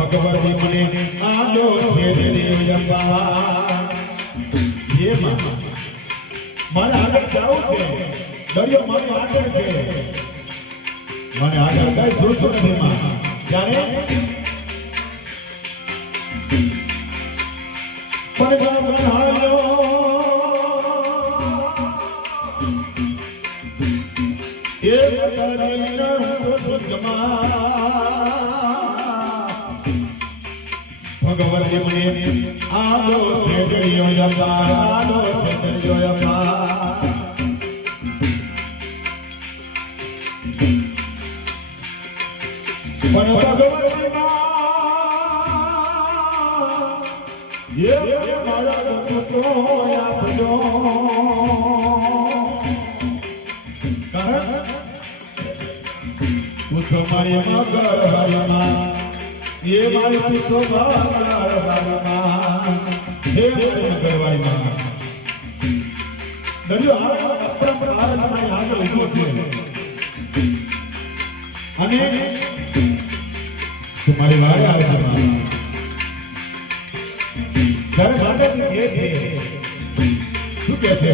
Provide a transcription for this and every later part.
ભગવતી મને આજો મારે આગળ જવું છે, દરિયો મારી આગળ છે, મને આગળ કઈ જોતું નથી માં. ત્યારે ભગવતી મને આલો છેડ્યો યપા, આલો છેડ્યો યપા. પણ ભગવતી માં મારા પુત્રો આપજો, પુત્ર મારી મગર હરમાં, એ મારી પુત્રો મગર હરમાં, હે મગરવાળી માં. દરિયો અપરંપાર તમારી આગળ ઉભો છે અને તમારી વારે આવે છે માં. ત્યારે માતાજી કહે છે, શું કહે છે?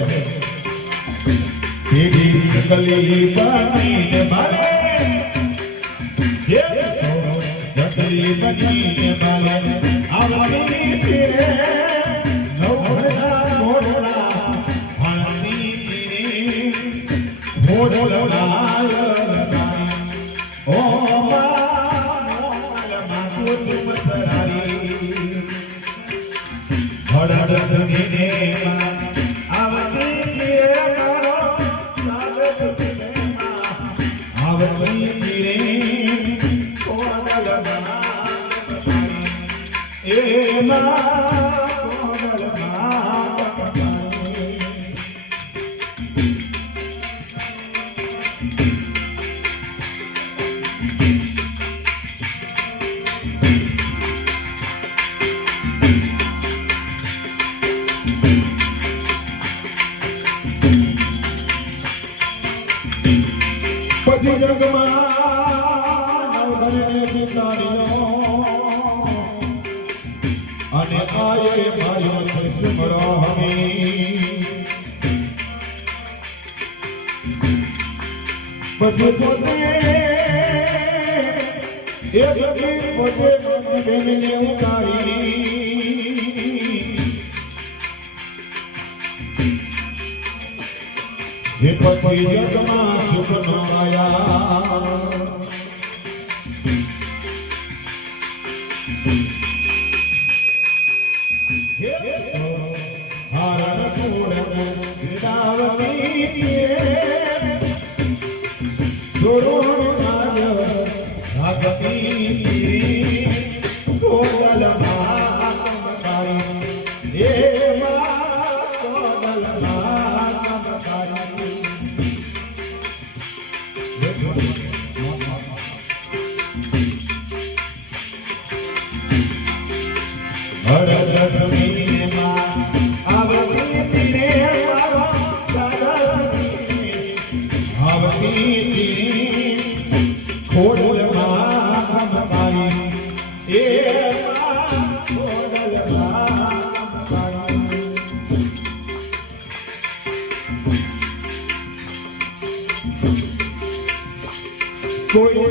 તેરી કલી બનીને મારે, જગલી બનીને મારે આવતી છે નવરા મોઢા ભાંતી મોઢા ઓ પછી જગમાં અને આયે માયો સુમરો હમી. પછી પોતે એ બધી પોતે બેનને ઉતારી, એ પછી જગમાં સુખ ન આયા. કોઈ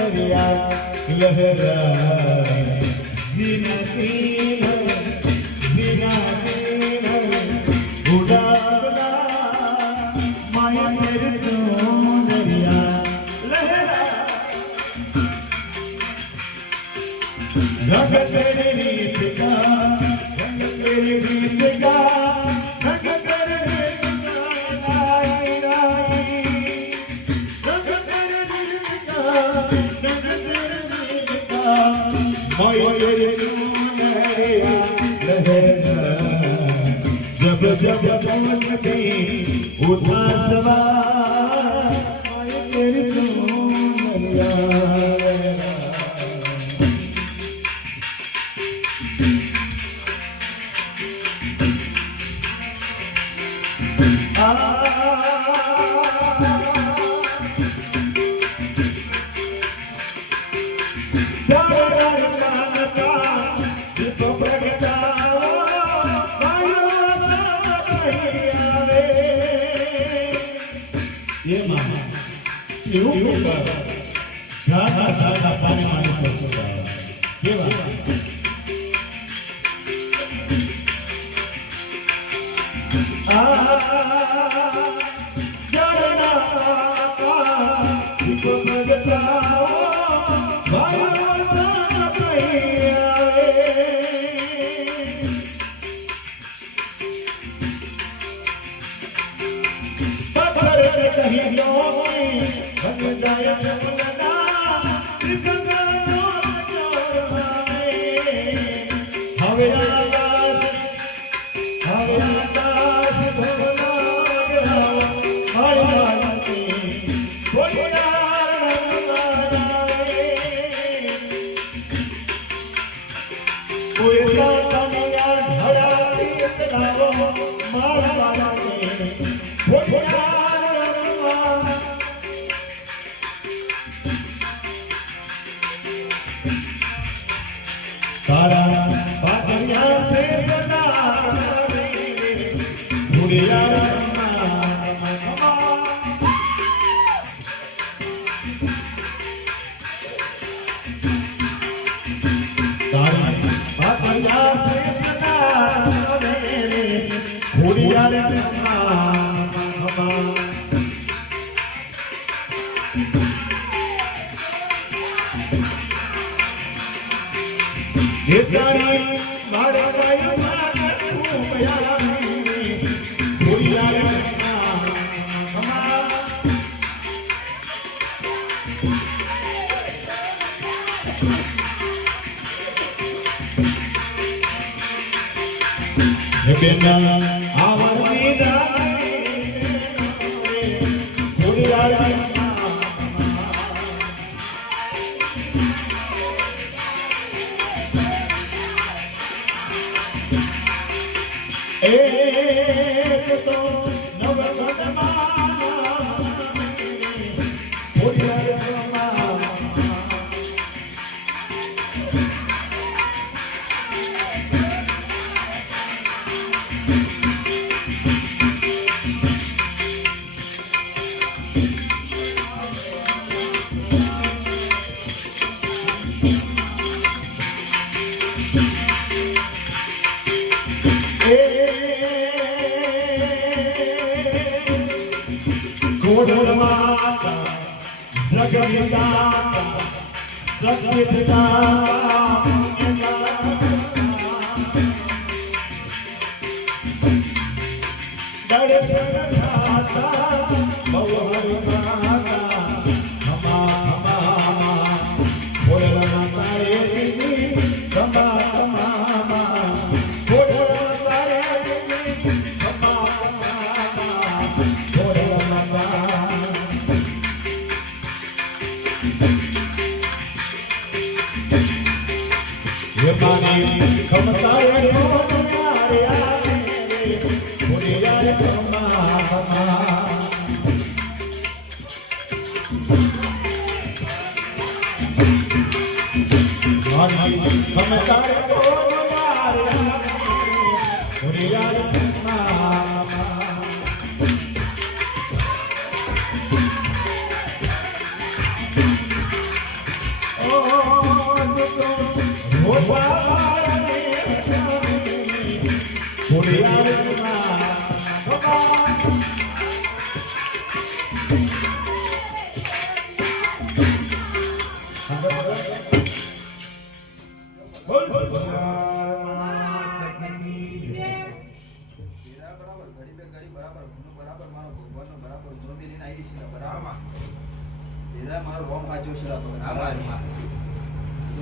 દરિયા લહેરા ધીના ધીના ઉડાવના માયા મેરે દરિયા લહેરા રંગ તેરે રીત કા રંગ તેરે રીત કા રંગ તેરે રીત કા રાઈ રાઈ રંગ તેરે રીત કા રંગ તેરે રીત કા મોય તેરે દરિયા લહેરા जब जब पवन की उठा सवार मोय तेरे दरिया ये मामा એવું ધાધા પાણી માની પડતો કેવા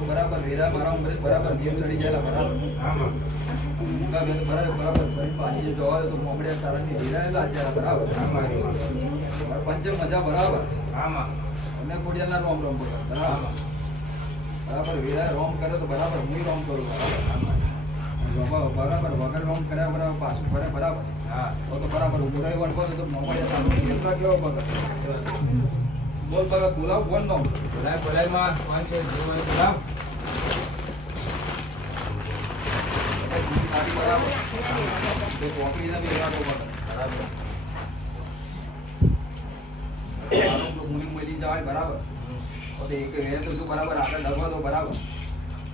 બરાબર વેરા મારા ઉંમરે બરાબર ગેમ ચડી ગયેલા બરાબર બરાબર પાછી જોવા તો મોમડિયા સારાની વેરા લાગ્યા બરાબર પંચમ મજા બરાબર અને કોડિયાના રોમ રોમ બરાબર બરાબર વેરા રોમ કરે તો બરાબર હું રોમ કરું બરાબર વગર રોમ કર્યા બરાબર પાછું ફરે બરાબર તો બરાબર ઉભો રહ્યો વળકો તો મોમડિયા સારો કેવો બગર બોલ બગર બોલાવ બોલ નો બોલાય માં કોણ છે જેવો બોલાવ બરાબર તો કોકરીના બી એવા બરાબર તો મુની મળી જાય બરાબર તો એક વેર તો બરાબર આગળ ડગવા દો બરાબર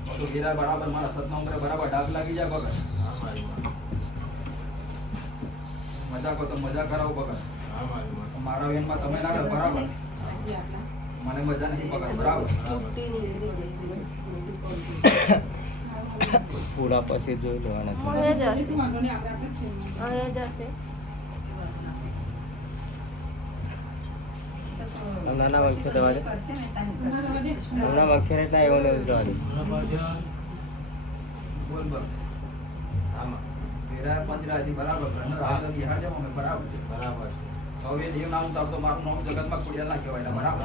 તો વેરા બરાબર મારા સતના ઉમરે બરાબર ડાક લાગી જાય બગર મજા કરો તો મજા કરાવો બગર મારા વેનમાં તમે ના બરાબર મને મજા નથી પકડ બરાબર પૂરા પછી જોઈ લેવાના નાના વખતે દવા દે નાના વખતે એટલા એવું નહીં જવા દે બોલ બોલ આમાં વેરા પંચરાજી બરાબર બરાબર બરાબર હવે દેવ નામ તો મારું નામ જગતમાં કુડિયા ના કહેવાય બરાબર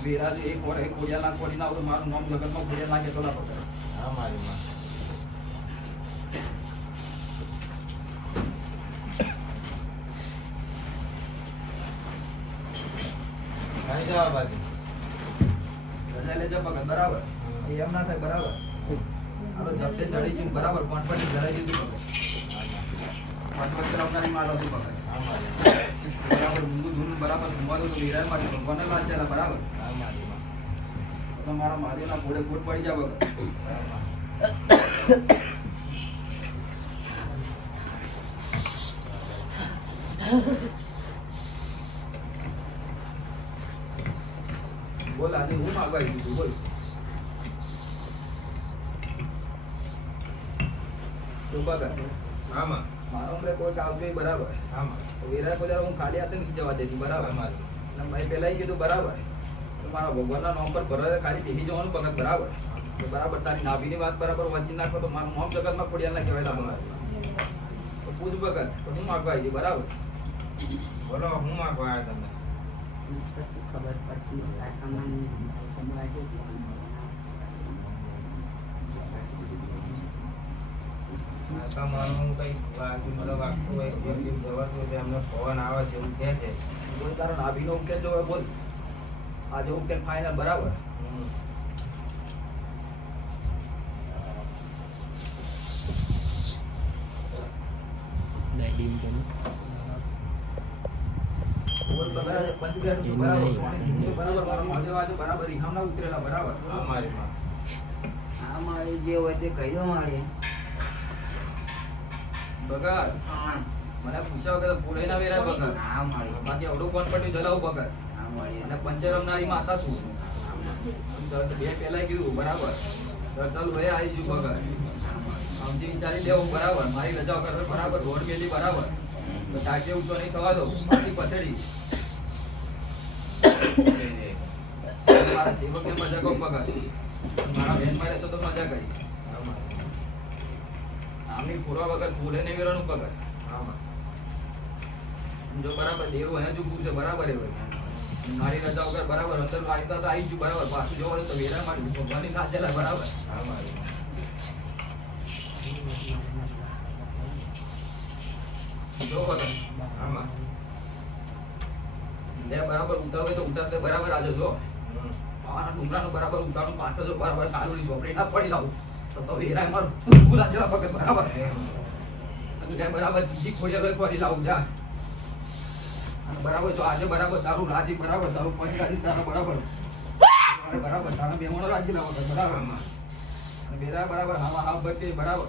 વિરાજ એક ઓર એક કુડિયા ના કોડી ના મારું નામ જગતમાં કુડિયા ના કહેતો ના પકડ હા મારી માં કાઈ જવાબ આજી રજા લે જા પકડ બરાબર એમ ના થાય બરાબર આલો જપ્તે ચડી ગયું બરાબર કોન્ફિડન્સ ધરાઈ દીધું બરાબર ઊંધું ધૂન બરાબર ઘુમાડું તો વિરાય માટે કોને લાગ્યા બરાબર તમારા મહાદેવના ઘોડે ફૂટ પડી જાય બરાબર બોલ આજે હું માગવા દીધું બોલ તો બગર આમાં મારા ઉમરે કોઈ કામ જોઈએ બરાબર આમાં વેરા કોઈ હું ખાલી હાથે નથી જવા દેતી બરાબર અને મેં પહેલા કીધું બરાબર તો મારા ભગવાનના નામ પર ભરોસે ખાલી ટીહી જવાનું પગત બરાબર તો બરાબર તારી નાભીની વાત બરાબર વાંચી નાખો તો મારું નામ જગતમાં ખોડિયાલ ના કહેવાય બરાબર તો પૂછ ભગત તો હું માગવા આવી બરાબર બોલો હું માગવા આવ્યા તમને ખબર પડશે મારું કઈ મતલબ આખું જવાનું અમને પવન આવે છે એવું કહે છે બોલ તારો નાભીનો ઉકેલ જો બોલ આજે ઉકેલ ફાઇનલ બરાબર બોલ બરાબર પંચબેર બરાબર સોની બરાબર મારા મહાદેવ આજે બરાબર ઇહામના ઉતરેલા બરાબર આ મારી માં આ મારી જે હોય તે કહી દો મારી બગર મને પૂછ્યા વગર પૂરે ના વેરા બગર આ મારી બાકી અવડું કોણ પડ્યું જલાવું બગર આ મારી અને પંચરમ ના માતા છું બે પહેલા કીધું બરાબર ચાલ ભાઈ આવી છું બગર સમજી વિચારી લેવું બરાબર મારી રજા કરે બરાબર રોડ મેલી બરાબર તો ટાકે ઊંચો નહીં થવા દો બાકી પથેડી મારા સેવકને મજા કહું બગર મારા બેન માં રહેતો તો મજા કરી આમની પૂરા વગર પૂરે ને વેરાનું પગર જો બરાબર દેવું એને ચૂકવું છે બરાબર એ મારી રજા વગર બરાબર અંદર આવતા તો આવી જ બરાબર પાછું જોવાનું તો વેરા મારી ભગવાનની ના ચલાય બરાબર જો બગર આમાં લે બરાબર ઉતાવે તો ઉતારતે બરાબર આજે જો આના ડુંગરાનું બરાબર ઉતારનું પાછળ જો બરાબર કાલુની ઝોપડી ના પડી લાવું તો વેરા મારું પૂરા જવા પગર બરાબર અને બરાબર બીજી ખોડિયા પડી લાવું જા અને બરાબર તો આજે બરાબર તારું રાજી બરાબર તારું પંચ રાજી તારા બરાબર બરાબર તારા બેમણો રાજી લાવો બરાબર અને બેરા બરાબર હા બચે બરાબર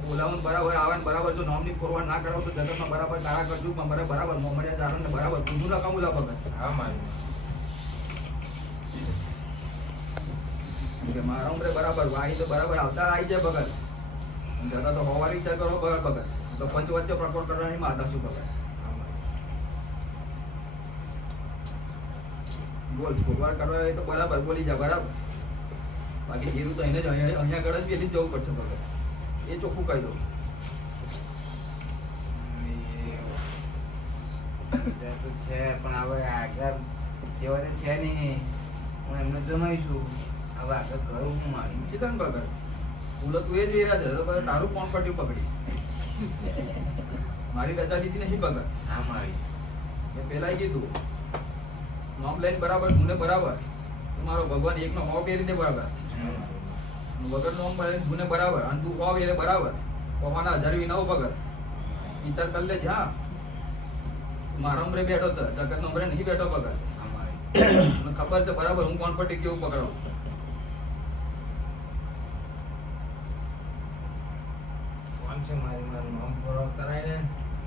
બોલાવવાનું બરાબર આવે ને બરાબર જો નોમની ફોરવર્ડ ના કરાવો તો જગતમાં બરાબર તારા કરજુ પણ મને બરાબર મોમડિયા ચારણ ને બરાબર તું ના કમુલા ભગત હા મારી કે મારા ઉમરે બરાબર વાઈ તો બરાબર આવતા આવી જાય ભગત જતા તો હોવાની ઈચ્છા કરો બરાબર ભગત તો પંચ વચ્ચે પ્રકોટ કરવાની માતા શું ભગત બોલ ફોરવર્ડ કરવા હોય તો બરાબર બોલી જા બરાબર બાકી જીરું તો એને જ અહીંયા આગળ જ પેલી જવું પડશે ભગત એ ચોખ્ખું કહી દો છે પણ હવે આગળ જેવા છે નહીં હું એમને જમાઈશું હવે આગળ કરું હું મારી ચિકન ભગત બોલો તું એ જ રહ્યા છે તો પછી તારું કોણ પટ્યું પકડી મારી રજા લીધી નહીં ભગત હા મારી મેં પહેલાં કીધું નોમ લઈને બરાબર તું બરાબર મારો ભગવાન એકનો હોવ કે રીતે બરાબર વગર નોમ ગુને બરાબર અને તું હોવ એટલે બરાબર પવાના 1000 વિનાવ ભગત વિચાર કરી લે જા મારા ઉમરે બેઠો છે જગત ઉમરે નહીં બેઠો ભગત હા મારી મને ખબર છે બરાબર હું કોણ પટ્ટી કેવું પકડાવું કોણ છે મારી મારું નામ પૂરો કરાય ને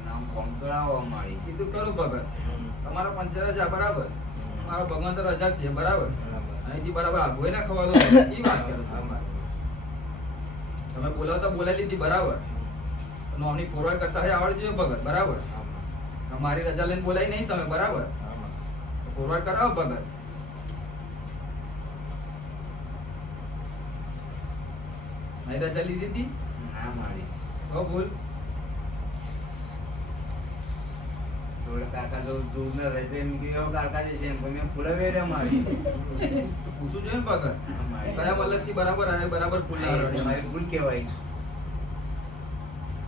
નામ ફોન કરાવો મારી કીધું કરું ભગત તમારા પંચે રજા બરાબર મારો ભગવાન તો રજા જ છે બરાબર અહીંથી બરાબર આગોય ના ખવા દો એ વાત કરો હા મારી તમે બોલાવતા બોલાવી લીધી બરાબર નોમની ફોરવર્ડ કરતા હોય આવડે છે ભગત બરાબર મારી રજા લઈને બોલાવી નહીં તમે બરાબર ફોરવર્ડ કરાવો ભગત નહીં રજા લીધી હતી હા મારી હો બોલ થોડા કાકા જો દૂર ન રહે તો એમ કે એવો કાકા જે છે એમ પણ મેં ફૂલાવી રહ્યા મારી પૂછવું જોઈએ ને ભગત હા મારી કયા મતલબથી બરાબર આવે બરાબર ફૂલ ના રડે. મારી ભૂલ કહેવાય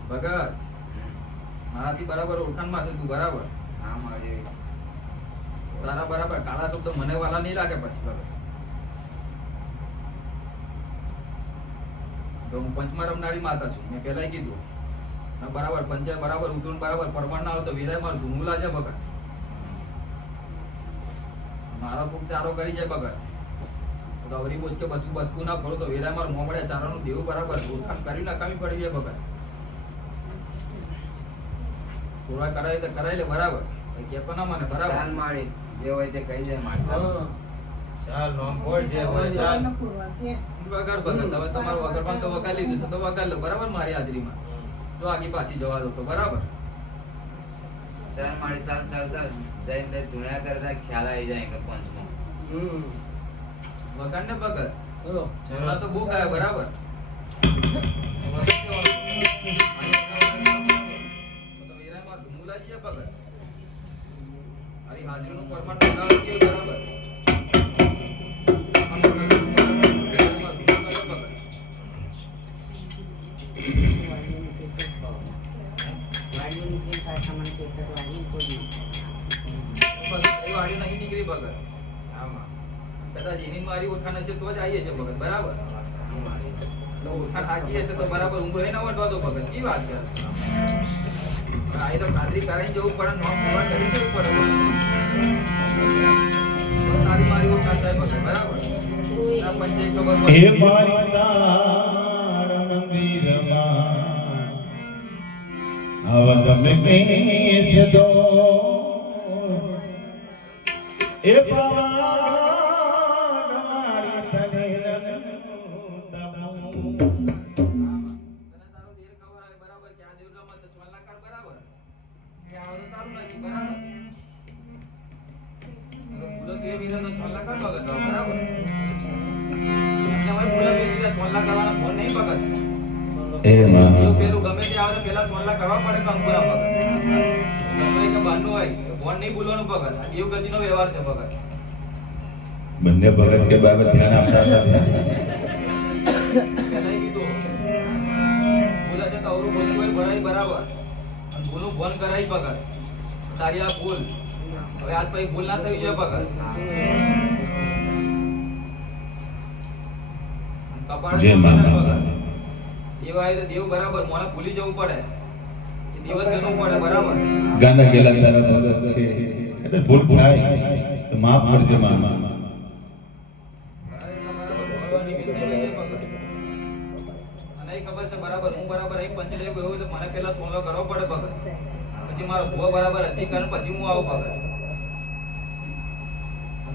ભગત મારાથી બરાબર ઓળખાણમાં છે તું બરાબર હા મારી તારા બરાબર કાળા શબ્દ મને વાલા નહીં લાગે પછી ભગત તો હું પંચમાં રમનારી માતા છું મેં પહેલા કીધું અને બરાબર પંચાયત બરાબર ઉતરું બરાબર પરમાણ ના આવે તો વિરાય મારું ધૂનું લાજે ભગત મારો ખૂબ ચારો કરી જાય ભગત તો અવરી બોજ કે બચકું ના કરું તો વિરાય મારું મોમડે ચારાનું દેવું બરાબર ઓળખાણ કરી નકામી પડી જાય ભગત થોડા કરાય તો કરાય લે બરાબર કે પણ ના મને બરાબર ચાલ મારી જે હોય તે કહી દે મારી ચાલ નામ બોલ જે હોય ચાલ વગર ભગત હવે તમારું વગર તો વગાડી લીધું છે તો વગાડી લો બરાબર મારી હાજરીમાં જો આગી પાછી જવા દો તો બરાબર ચાલ મારી ચાલ ચાલ ચાલ જઈને ધૂણા કરતા ખ્યાલ આવી જાય કે પંચમાં વગાડ ને ભગત ચલો હમણાં તો બહુ ગાય બરાબર હાજરીનું પરમાણ બરાબર વાડી નહીં નીકળી ભગત આમાં કદાચ એની મારી ઓળખાણ હશે તો જ આવીએ છે ભગત બરાબર તો ઓળખાણ સાચી હશે તો બરાબર ઊંઘો ના વટવા દો ભગત કી વાત કરે આ તો ખાતરી કરાઈને જવું પડે નોમ પૂરા કરી જવું પડે તારી મારી ઓળખાણ થાય ભગત બરાબર આ પંચાયત ખબર હે પડે મારી તાળ મંદિરમાં આવા તમે કે છે તો એ પાવાગઢ મારી તને લગતું તમું તારો દેર ખબર આવે બરાબર કે આ દેવરામાં તો 4 લાખ બરાબર કે આ તો તારું નથી બરાબર ફૂલો કે વિના તો 4 લાખ ભગત બરાબર એમને હવે ફૂલો કે વિના 4 લાખ કરવાના ફોન નહીં ભગત એમાં એવું પેલું ગમે તે આવે તો પેલા 4 લાખ કરવા પડે કામ પૂરા ભગત ગમે કે બહારનું હોય ફોન નહીં બોલવાનું ભગત આ દેવ ગતિનો વ્યવહાર છે ભગત બંને ભગત કે બાબત ધ્યાન આપતા હતા પહેલા કીધું બોલે છે તો અવરું બોલવું હોય ભરાય બરાબર અને બોલું ફોન કરાય ભગત તારી આ ભૂલ હવે આજ પછી ભૂલ ના થઈ જાય ભગત કપાળ જય મા ભગત દેવ આવે તો દેવ બરાબર મને ભૂલી જવું પડે કે દિવસ ગણવું પડે બરાબર ગાના ગેલા તારા ભગત છે એટલે ભૂલ થાય તો માફ કરજે માં. અને એ ખબર છે બરાબર હું બરાબર અહીં પંચી લેવું એવું તો મને પેલા સોલો કરવો પડે ભગત પછી મારો ભૂવો બરાબર હતી કરે પછી હું આવું ભગત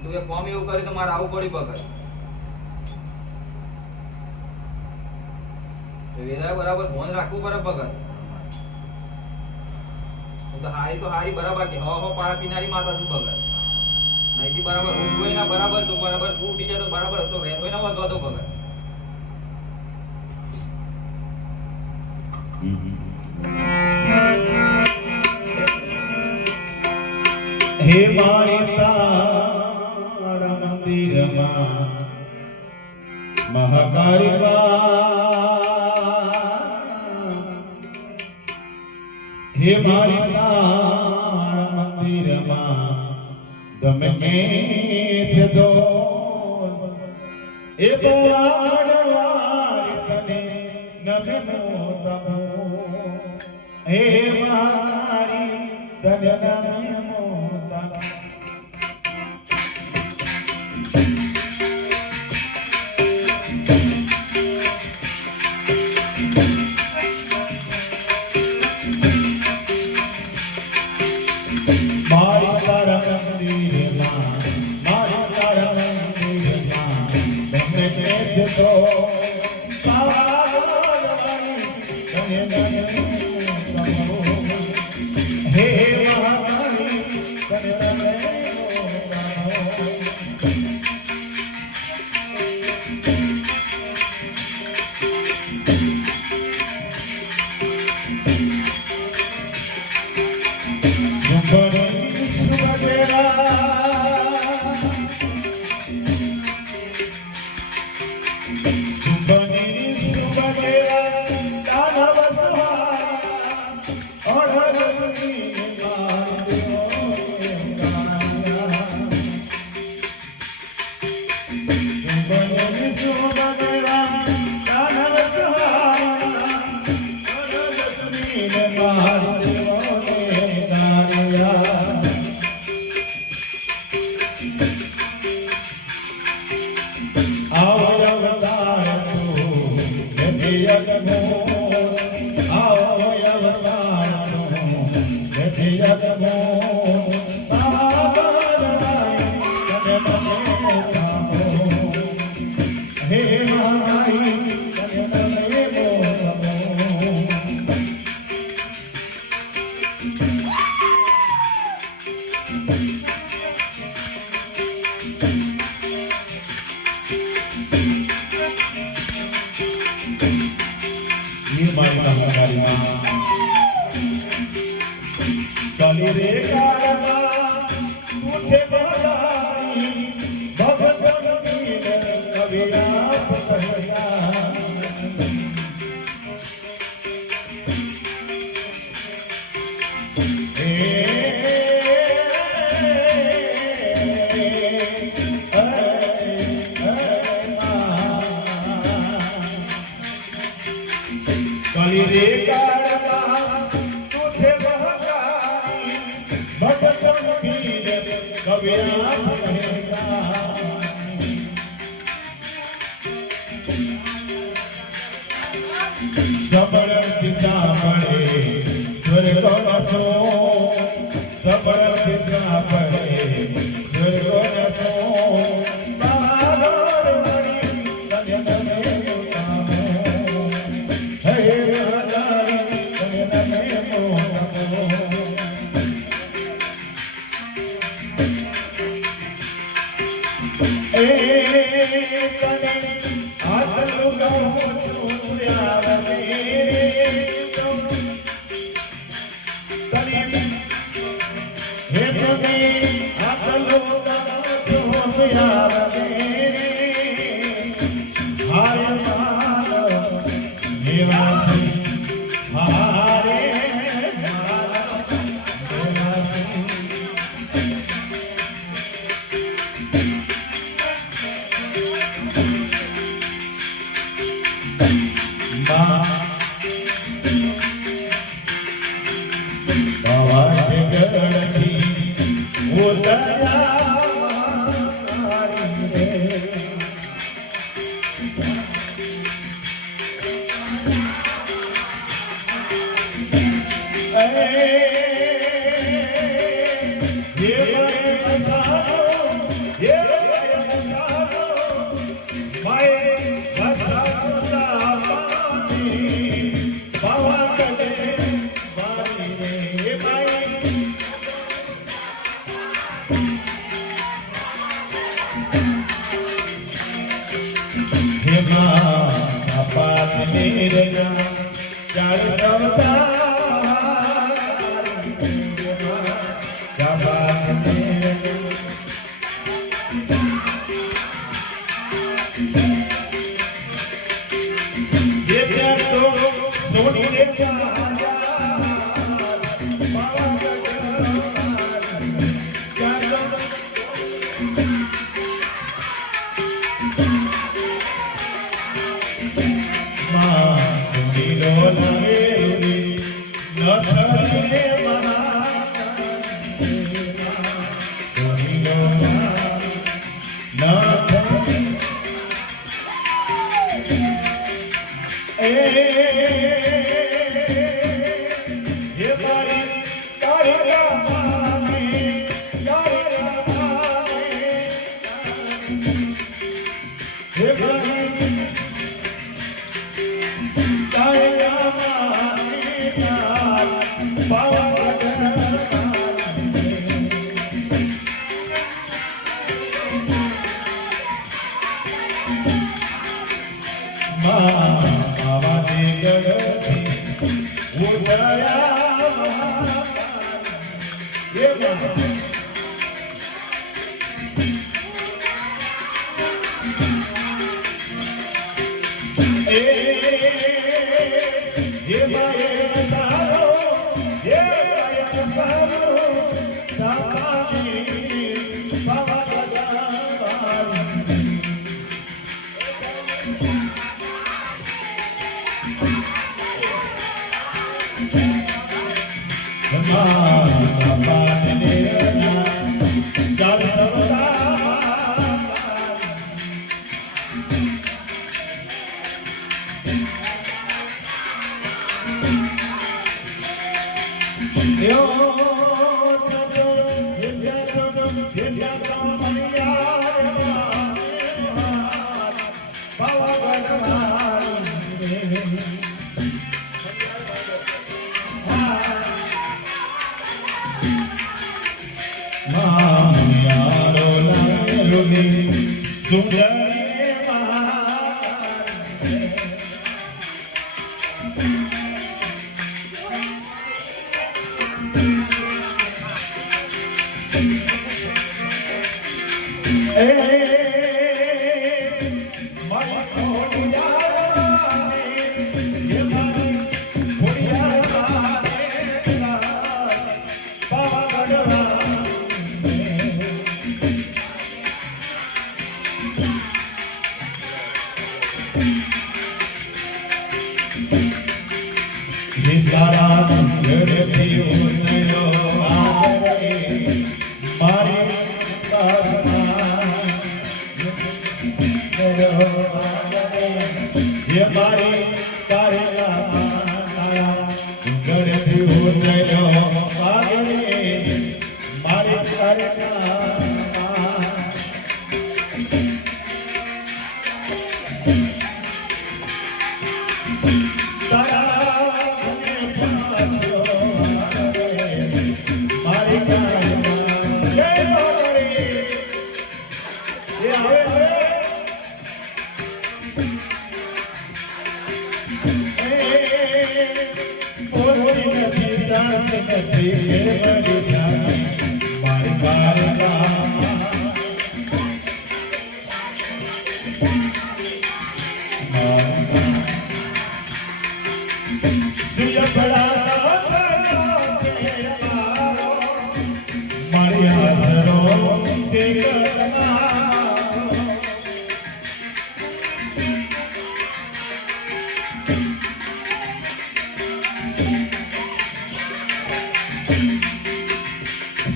તું એ કોમ એવું કર્યું તો મારે આવું પડ્યું ભગત વેરા બરાબર ફોન રાખવું પડે ભગત હું તો હારી બરાબર કે હો પાળા પીનારી માતા છું ભગત નહીથી બરાબર હું જોઈ ના બરાબર તો બરાબર તું ઉઠી જાય તો બરાબર તો વેરોય ના વધવા દો ભગત હે મારી તારા મંદિરમાં મહાકાળી હે મારી તારા મંદિરમાં તમે કે છે તો એ બવાડવારી તને નમે મોતમો હે મહાકાળી તને નમે મોતમો મારી તારા મંદિરમાં તમે કે તો હે મહાકાળી તને નમે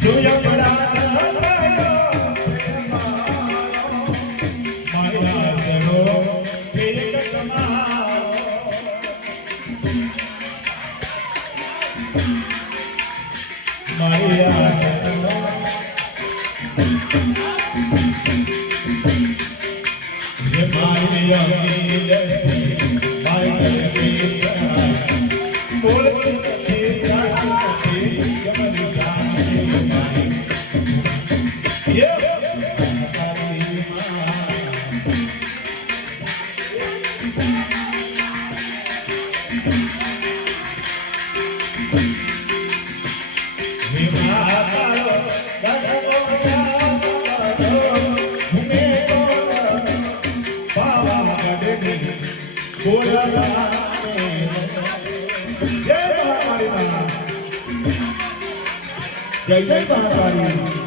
Suya જય જય મહાકાળી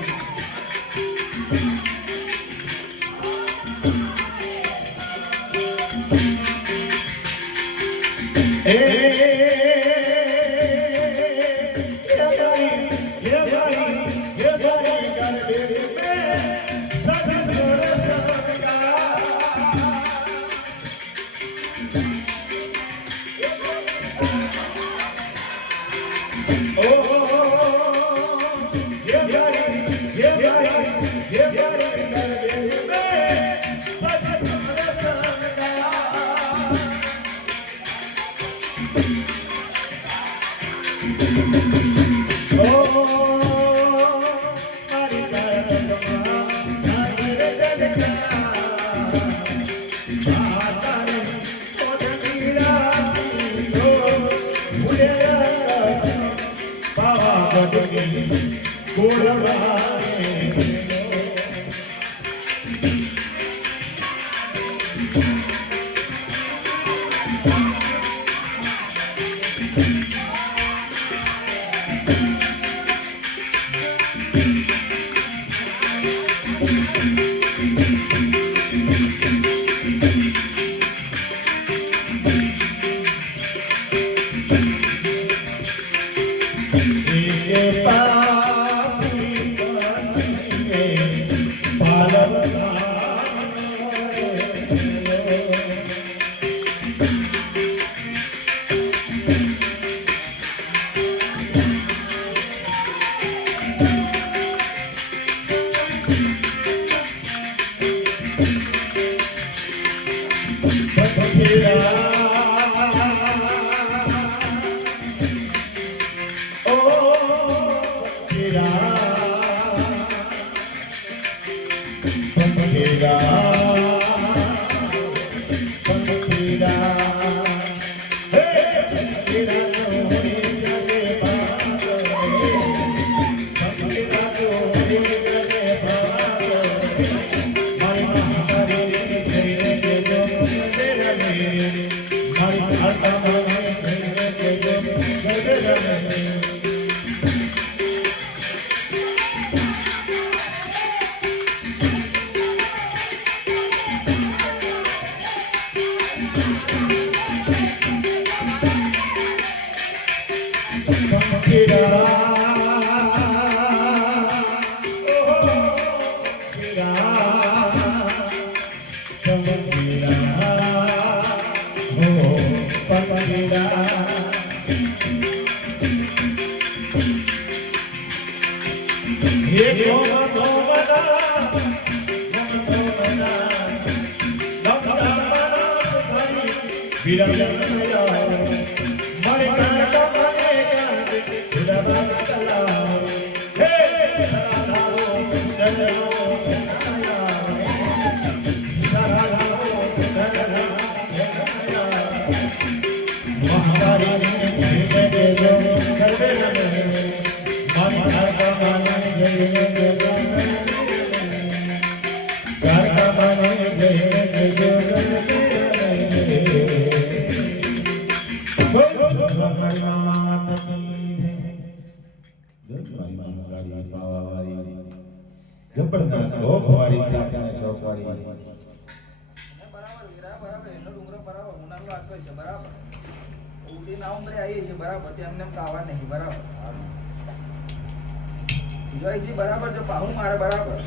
બરાબર જો પાહુ મારે બરાબર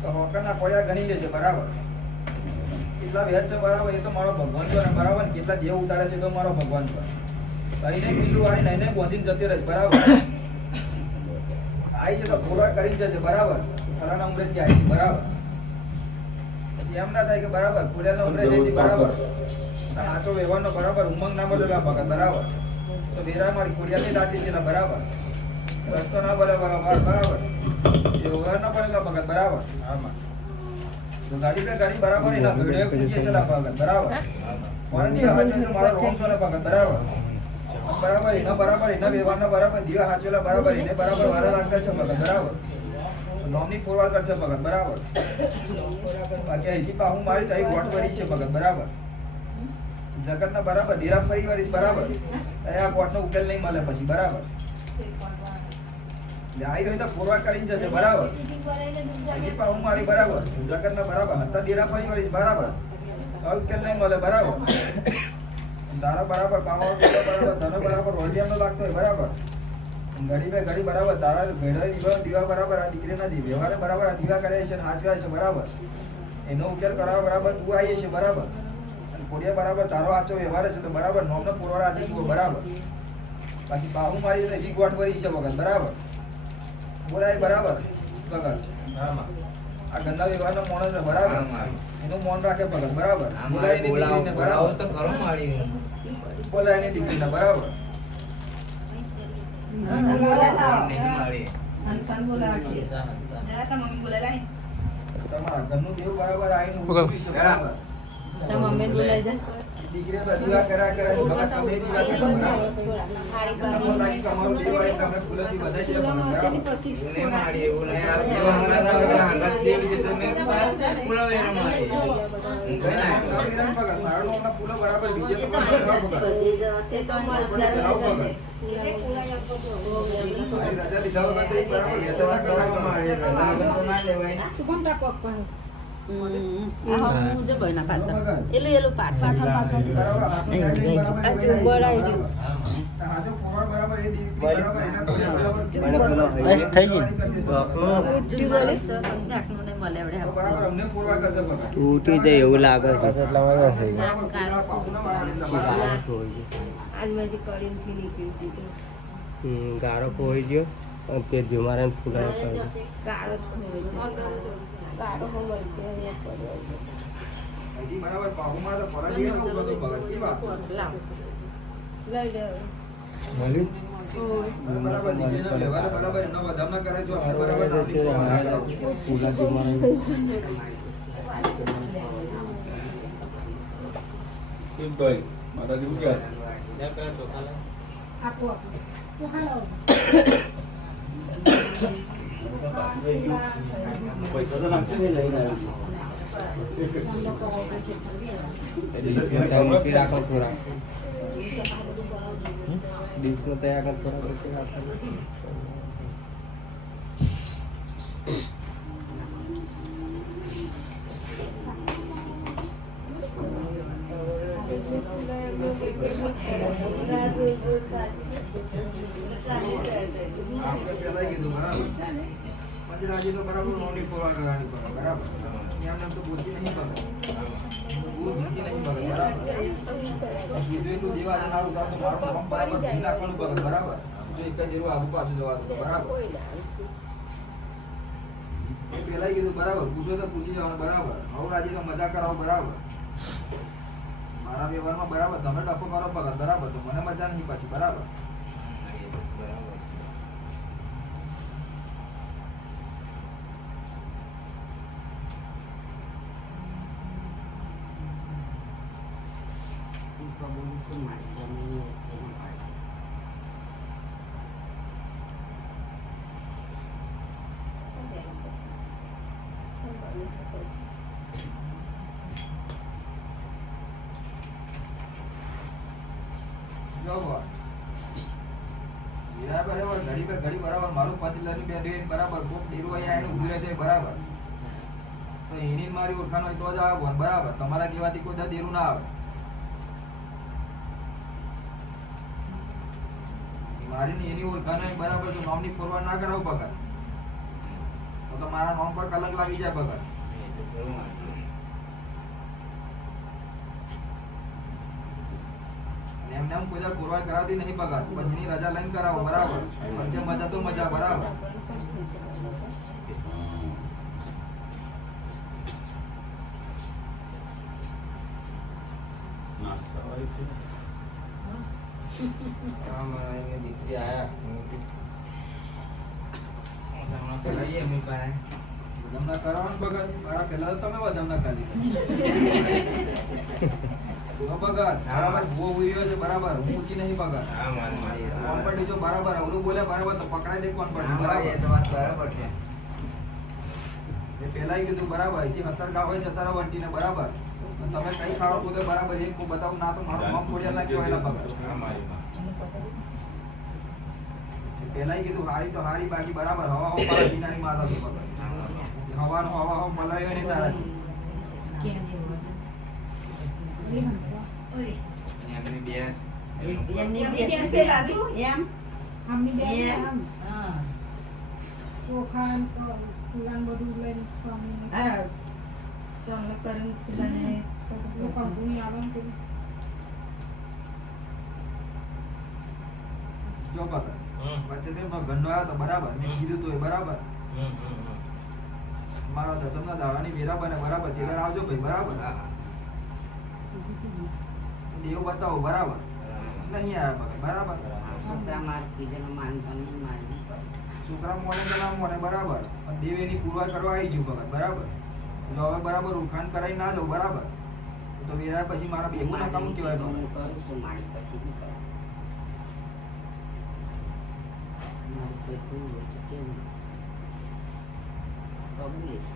તો હોકરના કોળિયા ગણી લેજે બરાબર કેટલા વેદ છે બરાબર એ તો મારો ભગવાન છે ને બરાબર કેટલા દેવ ઉતારે છે તો મારો ભગવાન છે કહીને પીલું આવી નહીં બોંધીને જતી રહે બરાબર આઈ છે તો ફોરવર્ડ કરી જશે બરાબર ફલાણા ઉમરેથી આવી છે બરાબર પછી એમ ના થાય કે બરાબર ફૂલેલા ઉમરે જઈથી બરાબર સાચો વ્યવહારનો બરાબર ઉમંગ ના બોલેલો આ ભગત બરાબર તો વેરા મારી ખોડિયાની દાદી છે ને બરાબર રસ્તો ના બોલે બરાબર વ્યવહાર ના બોલેલા ભગત બરાબર આમાં તો ગાડી પે ગાડી બરાબર એના ભેડે પૂછીએ છે ભગત બરાબર કોણથી હાચો તો મારો રોંગ છો ને ભગત બરાબર બરાબર એના વ્યવહારના બરાબર દીવા હાચવેલા બરાબર એને બરાબર વારા લાગતા છે ભગત બરાબર નોમની ફોરવર્ડ કરશે ભગત બરાબર બાકી અહીંથી પાહું મારી તો અહીં વોટ વળી છે ભગત બરાબર જગતના બરાબર ડેરા ફરી વળીશ બરાબર આ વોટનો ઉકેલ નહીં મળે પછી બરાબર આવી હોય તો ફોરવર્ડ કરીને જશે બરાબર અહીંથી પાહું મારી બરાબર જગતના બરાબર હતા ડેરા ફરી વળીશ બરાબર ઉકેલ નહીં મળે બરાબર તારા બરાબર પાવર બરાબર તને બરાબર રોડિયાનો લાગતો હોય બરાબર ઘડી બે ઘડી બરાબર તારા ભેડા દીવા બરાબર આ દીકરી નથી વ્યવહારે બરાબર આ દીવા કરે છે હાચવા છે બરાબર એનો ઉકેલ કરાવવા બરાબર તું આવી છે બરાબર અને કોડિયા બરાબર તારો આચો વ્યવહાર છે તો બરાબર નોમનો પુરવાર આજે જુઓ બરાબર બાકી પાહુ મારી તો હજી ગોઠ વળી છે વગર બરાબર બોલાય બરાબર વગર આ ગંદા વ્યવહારનો માણસ છે બરાબર એનું મૌન રાખે ભગત બરાબર બોલાય બરાબર તો ખરો મારી બોલાય એની દીકરીને બરાબર તમારા ઘરનું દેવ બરાબર આવીને ઊભું છે બરાબર દીકરીએ તો દીવા કર્યા કરે ભગત તમે દીવા કરો બરાબર લાગી તમારું દેવ આવે તમે ફૂલથી વધાઈ છે બરાબર ને મારી એવું નહીં આ જેવા મારા અંગત દેવ છે તમે ફૂલો વેરા મારી મારું નામ ફૂલો બરાબર બીજે રાજા લીધા વગર બરાબર વેચવા કરવા મારી ના લેવાય બસ થઈ ગઈ તૂટી જાય એવું લાગે છે ગારો ખોઈ ગયો પેટ જુમારે ફૂલા બરાબર પાહુમાં તો ફરક એ તો બધું ભગત કી વાત બરાબર દીકરીનો વ્યવહાર બરાબર એનો વધામ ના કરે જો બરાબર ફૂલા જુમારે કેમ ભાઈ માતાજી શું કહે છે પૈસા તો નાખશે ને લઈને મૂકી રાખો થોડા ડીશમાં તૈયાર કર થોડા મૂકી રાખો આપણે પહેલા કીધું બરાબર પંચરાજી તો બરાબર નોની ફોરવા કરવાની પડે બરાબર એમને તો બોલતી નહીં પડે બહુ જીતી નહીં પડે બરાબર કીધું એટલું દેવા સારું કામ તો મારું કામ બરાબર ભૂલ નાખવાનું પડે બરાબર તો એક જ જેવું આગુ પાછું જવાનું બરાબર એ પહેલા કીધું બરાબર પૂછો તો પૂછી જવાનું બરાબર હવે રાજી તો મજા કરાવો બરાબર મારા વ્યવહારમાં બરાબર તમે ડફો કરો પગત બરાબર તો મને મજા નહીં પાછી બરાબર ઘડી બરાબર મારું 5 લાખની બે ડેટ બરાબર કોક ડેરો અહીંયા આવીને ઊભી રહે બરાબર તો એની મારી ઓળખાણ હોય તો જ આવે બરાબર તમારા કહેવાથી કોઈ ડેરું ના આવે મારી એની ઓળખાણ હોય બરાબર તો નોમની ફોરવર્ડ ના કરાવો પગાર તો મારા નોમ પર કલંક લાગી જાય પગાર એમને એમ કોઈ ફોરવર્ડ કરાવતી નહીં પગાર પંચની રજા લઈને કરાવો બરાબર પંચે મજા તો મજા બરાબર નાસ્તા હોય છે દીકરી આયા કરાવીએ એમની પાસે વધમણા કરવાનું ભગત મારા પહેલા તો તમે વધમણા કરી ભગત બરાબર ભૂવો ઉડ્યો છે બરાબર હું ઊંચી નહીં ભગત હા મારી કોણ પડી જો બરાબર અવરું બોલે બરાબર તો પકડાઈ દે કોણ પડી બરાબર બરાબર એ તો વાત બરાબર છે. એ પહેલાય કીધું બરાબર અહીંથી 17 ગાવ હોય જતા રહો વંટીને બરાબર અને તમે કઈ ખાડો કૂદે બરાબર એક હું બતાવું ના તો મારું નામ છોડ્યા ના કહેવાય ભગત હા મારી પહેલાય કીધું હારી તો હારી બાકી બરાબર હવા હો મારા વિનાની માતા તો ભગત હવાનો હવા હો મલાયો નહીં તારાથી એમની બેસ એમની બેસ બે બાજુ એમ આમની બે એમ હા ચોખાન ફૂલાન બધું લઈને સ્વામી હા ચાલો કરીને ફૂલાને લોકો ભૂમિ આવે ને જો ભગત વચ્ચે તે ઘરનો આવ્યો તો બરાબર મેં કીધું તો એ બરાબર મારા દસમના દાડાની વેરા બને બરાબર તે ઘર આવજો ભાઈ બરાબર દેવ બતાવો બરાબર નહીં આયા ભગત બરાબર છોકરા માર કીધેલું માનતા નહીં મારી છોકરા મોને તો ના મોને બરાબર પણ દેવ એની પુરવાર કરવા આવી ગયું ભગત બરાબર એટલે હવે બરાબર ઉખાણ કરાવી ના જાવ બરાબર તો વેરા પછી મારા બેગું ના કામ કહેવાય ભગત હું કરું છું મારી પછી નહીં કરું. મારું પેટનું હોય તો કેવું પગલીશ.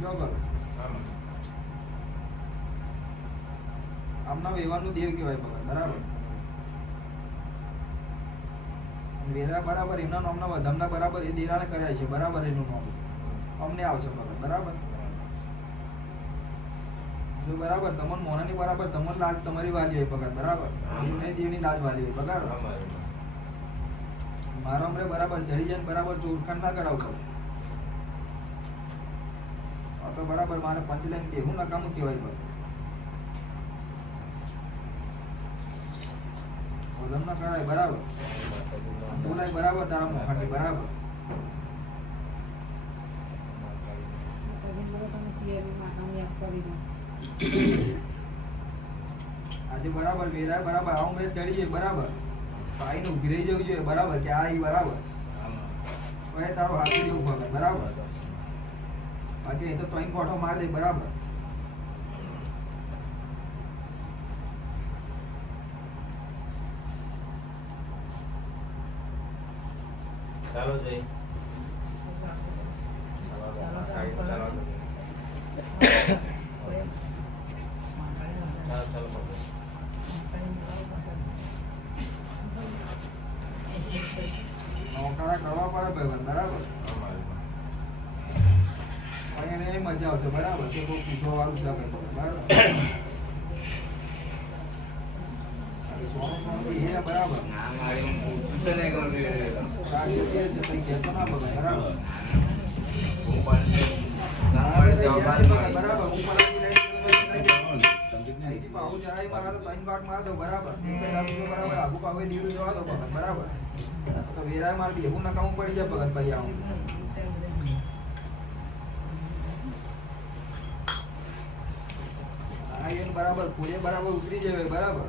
જો ભગત આમના વ્યવહારનું દેવ કહેવાય ભગત બરાબર વેરા બરાબર એમના નામના વધમના બરાબર એ દેરાને કર્યા છે બરાબર એનું નામ અમને આવશે ભગત બરાબર જો બરાબર તમને મોનાની બરાબર તમને લાજ તમારી વાલી હોય ભગત બરાબર નહીં દેવની લાજ વાલી હોય બરાબર મારો અમરે બરાબર જરી જાય બરાબર ચોરખાન ના કરાવતો આ તો બરાબર મારે પંચલાઈન કેવું નકામું કહેવાય ભગત વધમ ના કરાય બરાબર બોલાય બરાબર તારા મોખાની બરાબર આજે બરાબર વેરા બરાબર આવું મેં ચડી જાય બરાબર ભાઈ નું ઉભી રહી જવું જોઈએ બરાબર કે આ ઈ બરાબર હવે તારો હાથી જેવું ભગત બરાબર બાકી એ તો તોઈ કોઠો માર દે બરાબર ચાલો જઈ નોકરા કરવા પડે ભાઈ બરાબર અહીંયા એને મજા આવશે બરાબર કે કોઈ પૂછવા વાળું છે બરાબર સોનું સોનું તો એ બરાબર ના મારી હું પૂછું તો નહીં કરું રાજી છે તઈ કહેતો ના બગા બરાબર હું પણ તમારે જવાબ બરાબર હું પલાકી લઈ અહીંથી પાહુ જરાય મારા તો ત્રણ કાટ માર દો બરાબર એક બે લાખ બરાબર આગુ પાહુ લીલું જવા દો ભગત બરાબર તો વેરાય માર બેહું નકામું પડી જાય ભગત ભાઈ આવું આ એન બરાબર ફૂલે બરાબર ઉતરી જાય બરાબર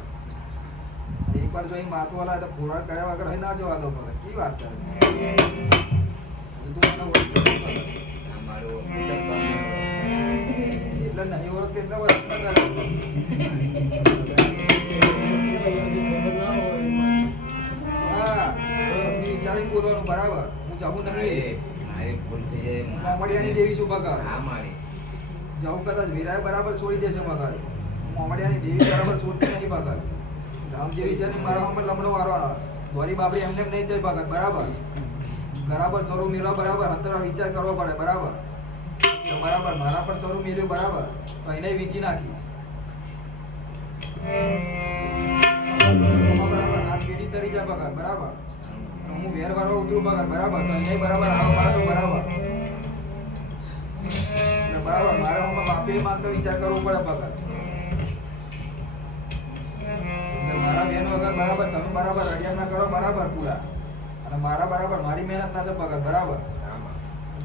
એકવાર જો અહીં માથું હલાય તો ફોરવર્ડ કર્યા વગર અહીં ના જવા દો ભગત કી વાત કરે મારું એટલે નહીં ઓળખ એટલા વર્ષ ના કરે હા વિચારીને બોલવાનું બરાબર હું જવું નહીં મારી ભૂલ થઈ જાય મોમડિયાની દેવી છું ભગત હા મારી જવું કદાચ વિરાય બરાબર છોડી દેશે ભગત મોમડિયાની દેવી બરાબર છોડતી નહીં ભગત રામજી વિચારની મારા ઉપર લમડો વારવાનો દોરી બાબરી એમને એમ નહીં થઈ ભગત બરાબર બરાબર સ્વરૂપ મેળવા બરાબર અંતર વિચાર કરવો પડે બરાબર તો બરાબર મારા પર સ્વરૂપ મેળવ્યું બરાબર તો એને વીંટી નાખી બરાબર હાથ પેઢી તરી જાય ભગત બરાબર તો હું વેર વાળો ઉતરું ભગત બરાબર તો એને બરાબર આવો મારો બરાબર એટલે બરાબર મારા બાપે માનતો વિચાર કરવો પડે ભગત એટલે મારા મારા બેન વગર બરાબર તમે બરાબર રડિયામ ના કરો બરાબર પૂરા અને મારા બરાબર મારી મહેનત ના છે ભગત બરાબર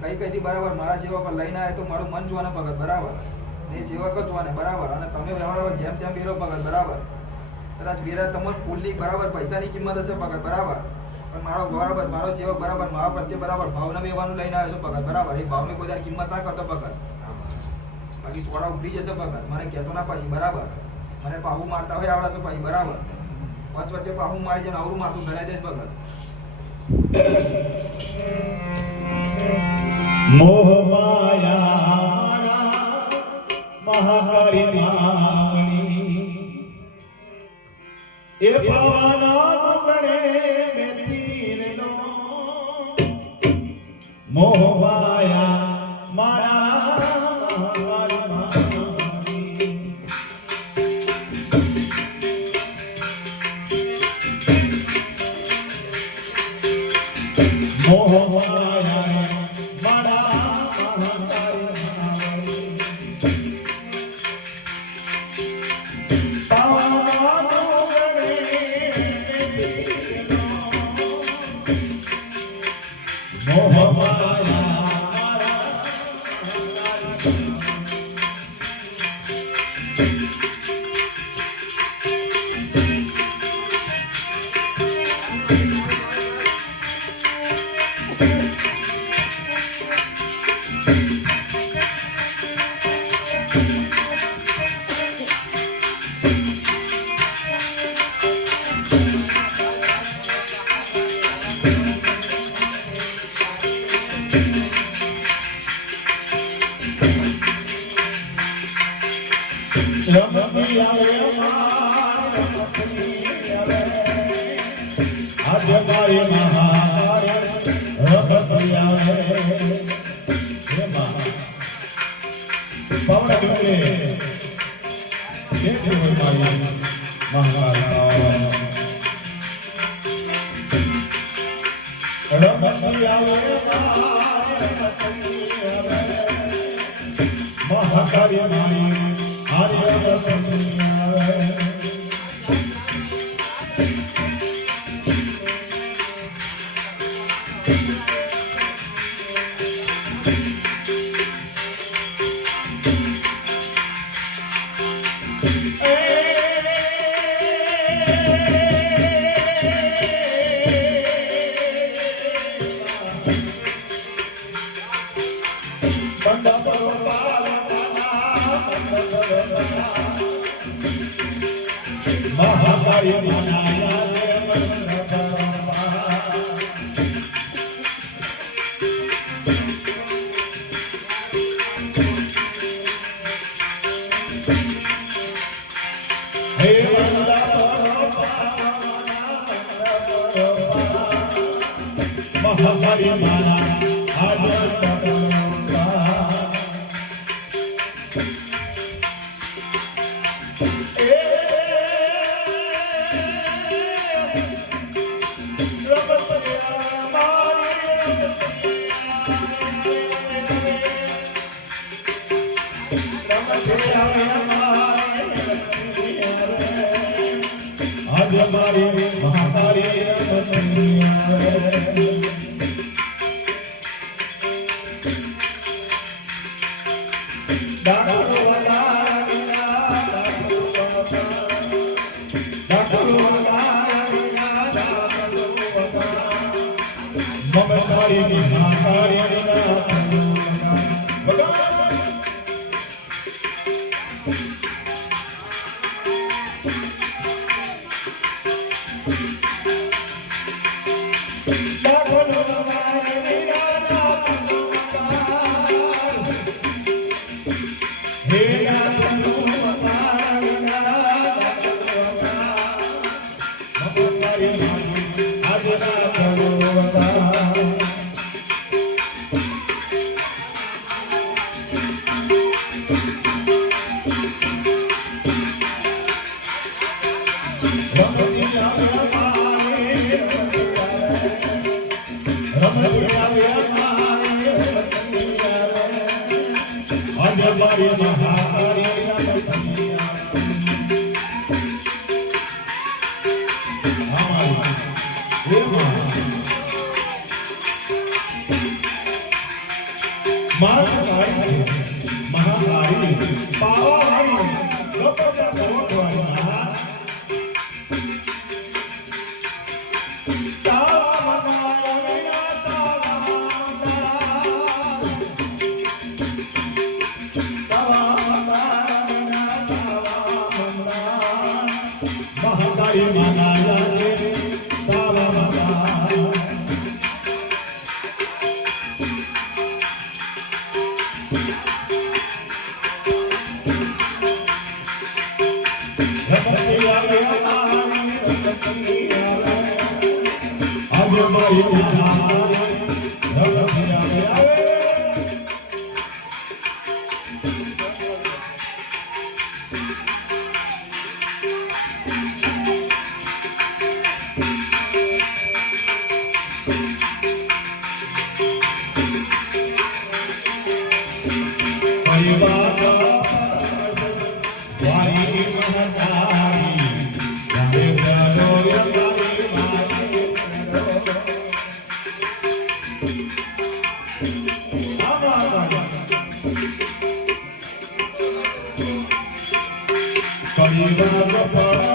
કઈ કઈથી બરાબર મારા સેવક લઈને આવે તો મારું મન જોવાને ભગત બરાબર એ સેવક જ જોવાને બરાબર અને તમે બરાબર જેમ તેમ બેરો ભગત બરાબર કદાચ બેરા તમારે ફૂલની બરાબર પૈસાની કિંમત હશે ભગત બરાબર પણ મારો સેવક બરાબર મારા પ્રત્યે બરાબર ભાવના બેવાનું લઈને આવ્યો છો ભગત બરાબર એ ભાવની કોઈ કિંમત ના કરતો ભગત બાકી થોડા ઉભરી જશે ભગત મને કહેતો ના પછી બરાબર મને પાહુ મારતા હોય આવડે છે પછી બરાબર વચ્ચે પાહુ મારી જાય આવડું માથું ભરાઈ દે ભગત મોહ માયા મહાકારી મામણી એ પાવાના ગણે મેથીનો મોહ માયા મારા મહાકારી મામણી મોહ માયા મહાકાળી મહાકાળી પાવાવાળી લોકો ત્યાં ભગવાન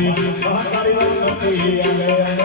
મારી મહાકાળી નથી આવે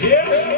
Yeah.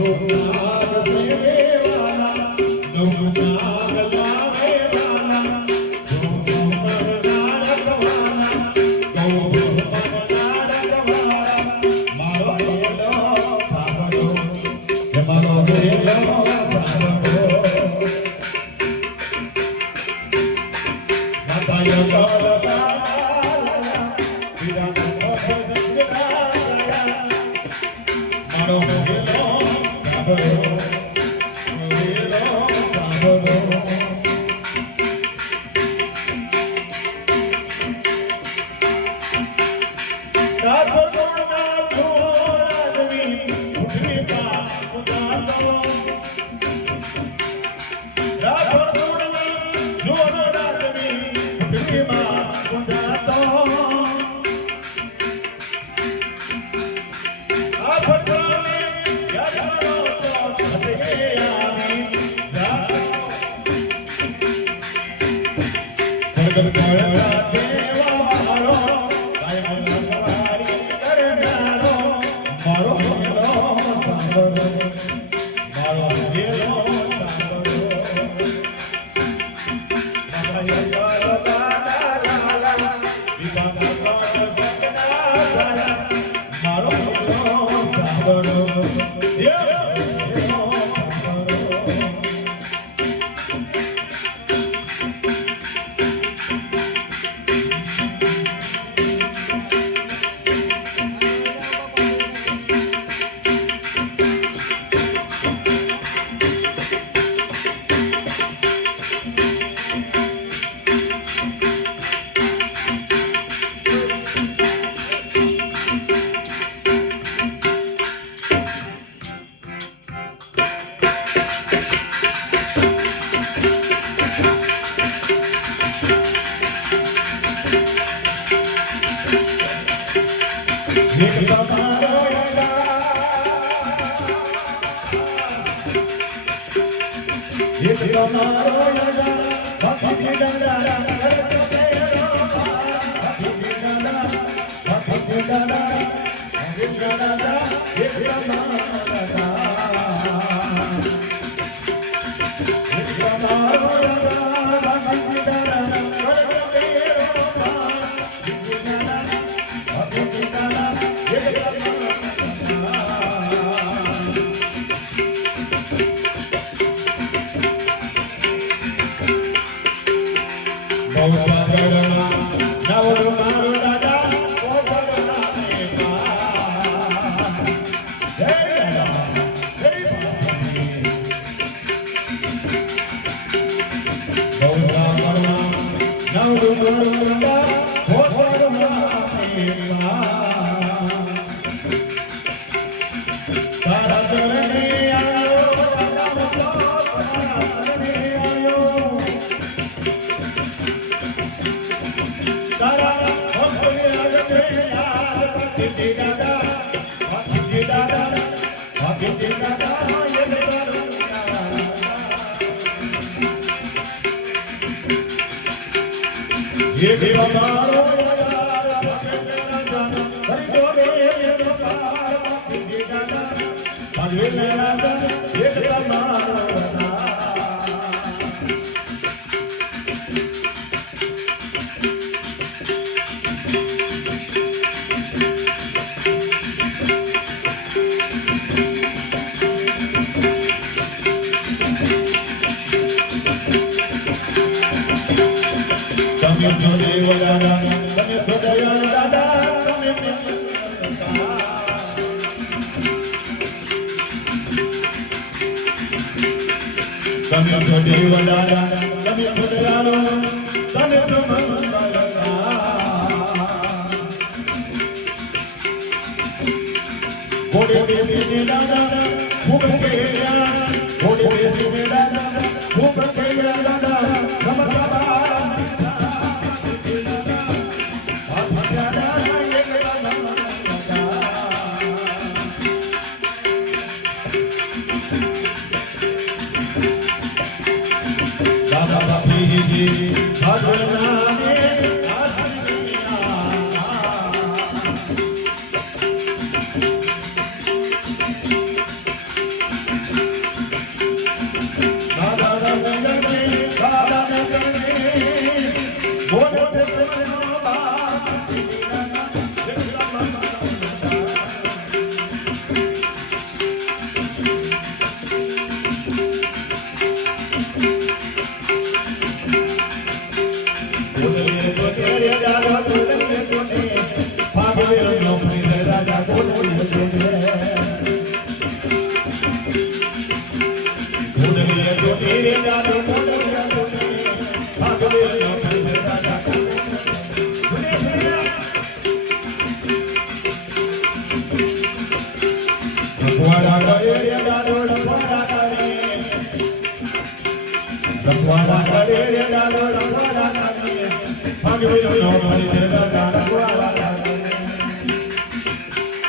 Oh, મારો વેલો સાંભળો માતાય કરતા વિરાનો મારો વેલો સાંભળો વેલો સાંભળો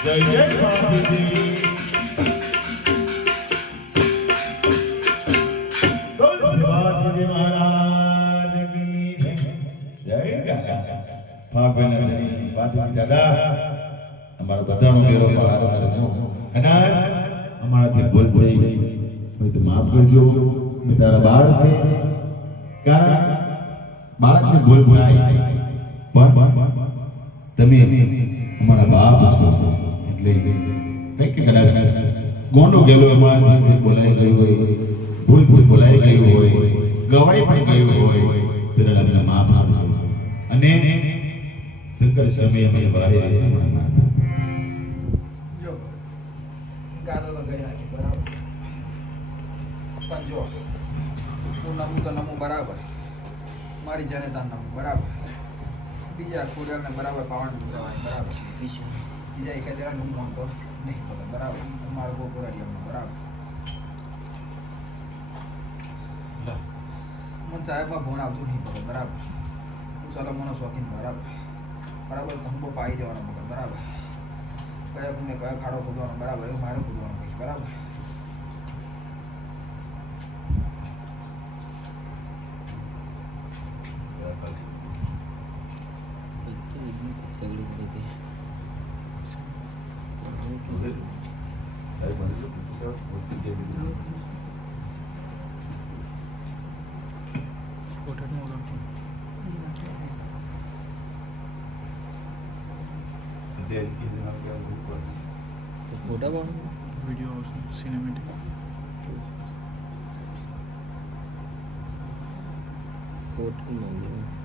જય જય બાપુજી બાપુજી મહારાજ કી જય દાદા ભાગવતની બાપુજી દાદા અમારા બધાનો મેરો પહારો કરજો કદાચ અમારાથી ભૂલ થઈ હોય તો માફ કરજો તારા બાળ છે કારણ બાળકની ભૂલ થાય પણ તમે અમારા બાપ છો એટલે કંઈક કદાચ ગોંડો ગયેલો અમારાથી બોલાઈ ગયું હોય ભૂલ બોલાઈ ગયું હોય ગવાઈ પણ ગયું હોય ત્યારે અમને માફ આપજો અને શંકર સમય અમે બહાર જો ગાળો તો ગઈ નાખી બરાબર પણ જો હું નમું તો નમું બરાબર મારી જાને તાર નમું બરાબર બીજા ખોડિયારને બરાબર પાવન કરાવવાની બરાબર બીજા એકાદ નું તો નહીં બોલે બરાબર મારો બહુ પુરાડી અમને બરાબર મને સાહેબમાં ભણ આવતું નહીં પડે બરાબર હું ચાલો મને શોખીન બરાબર બરાબર ખંભો પાઈ દેવાનો મગર બરાબર કયા ગુને કયા ખાડો ખોદવાનો બરાબર એવું મારે ખોદવાનું કહીશ બરાબર ફોટા પણ video cinematic ફોટો નહીં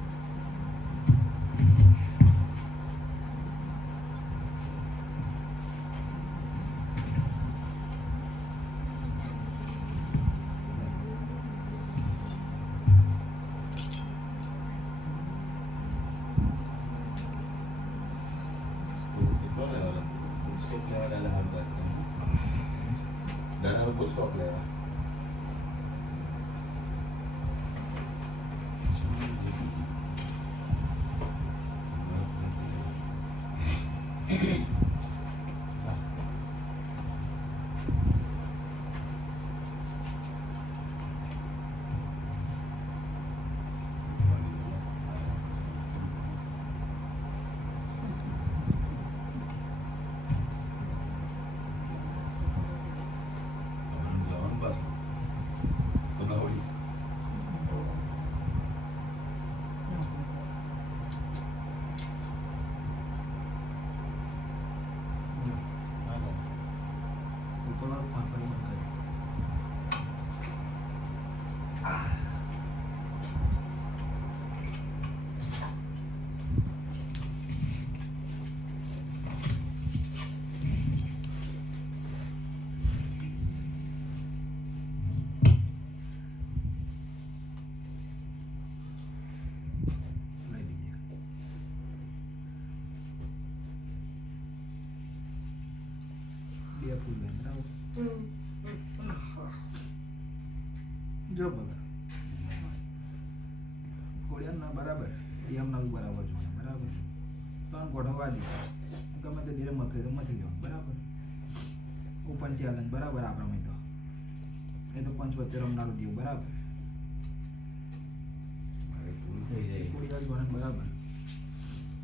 જો બરાબર ખોડિયારના બરાબર એમના બરાબર જો બરાબર ત્રણ ગોઠવવા દે ગમે તે ધીરે મથે તો મથી લેવાનું બરાબર ઓપન ચેલેન્જ બરાબર આપણે તો એ તો પંચ વચ્ચે રમનારું દેવું બરાબર ખોડિયાર જોડે બરાબર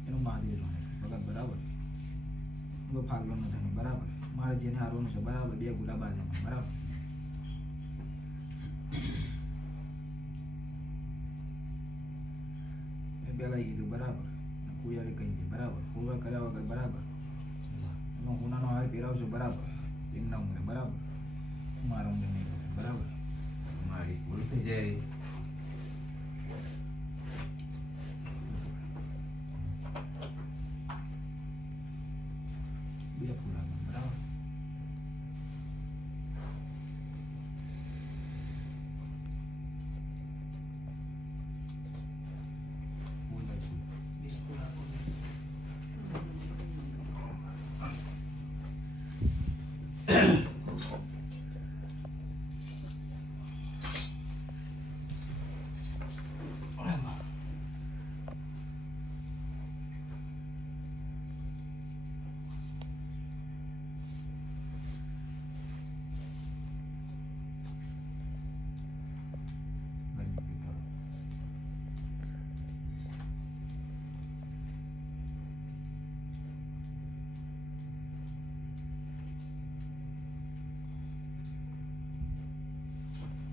એનું મહાદેવ જોડે ભગત બરાબર ફાગલો નથી બરાબર મારે જેને હારવાનું છે બરાબર બે ગુલાબ આદે બરાબર પેલા કીધું બરાબર કુયારે કહી છે બરાબર પૂર્વ કર્યા વગર બરાબર એમાં હુનાનો હાર પહેરાવશો બરાબર એમના ઉમરે બરાબર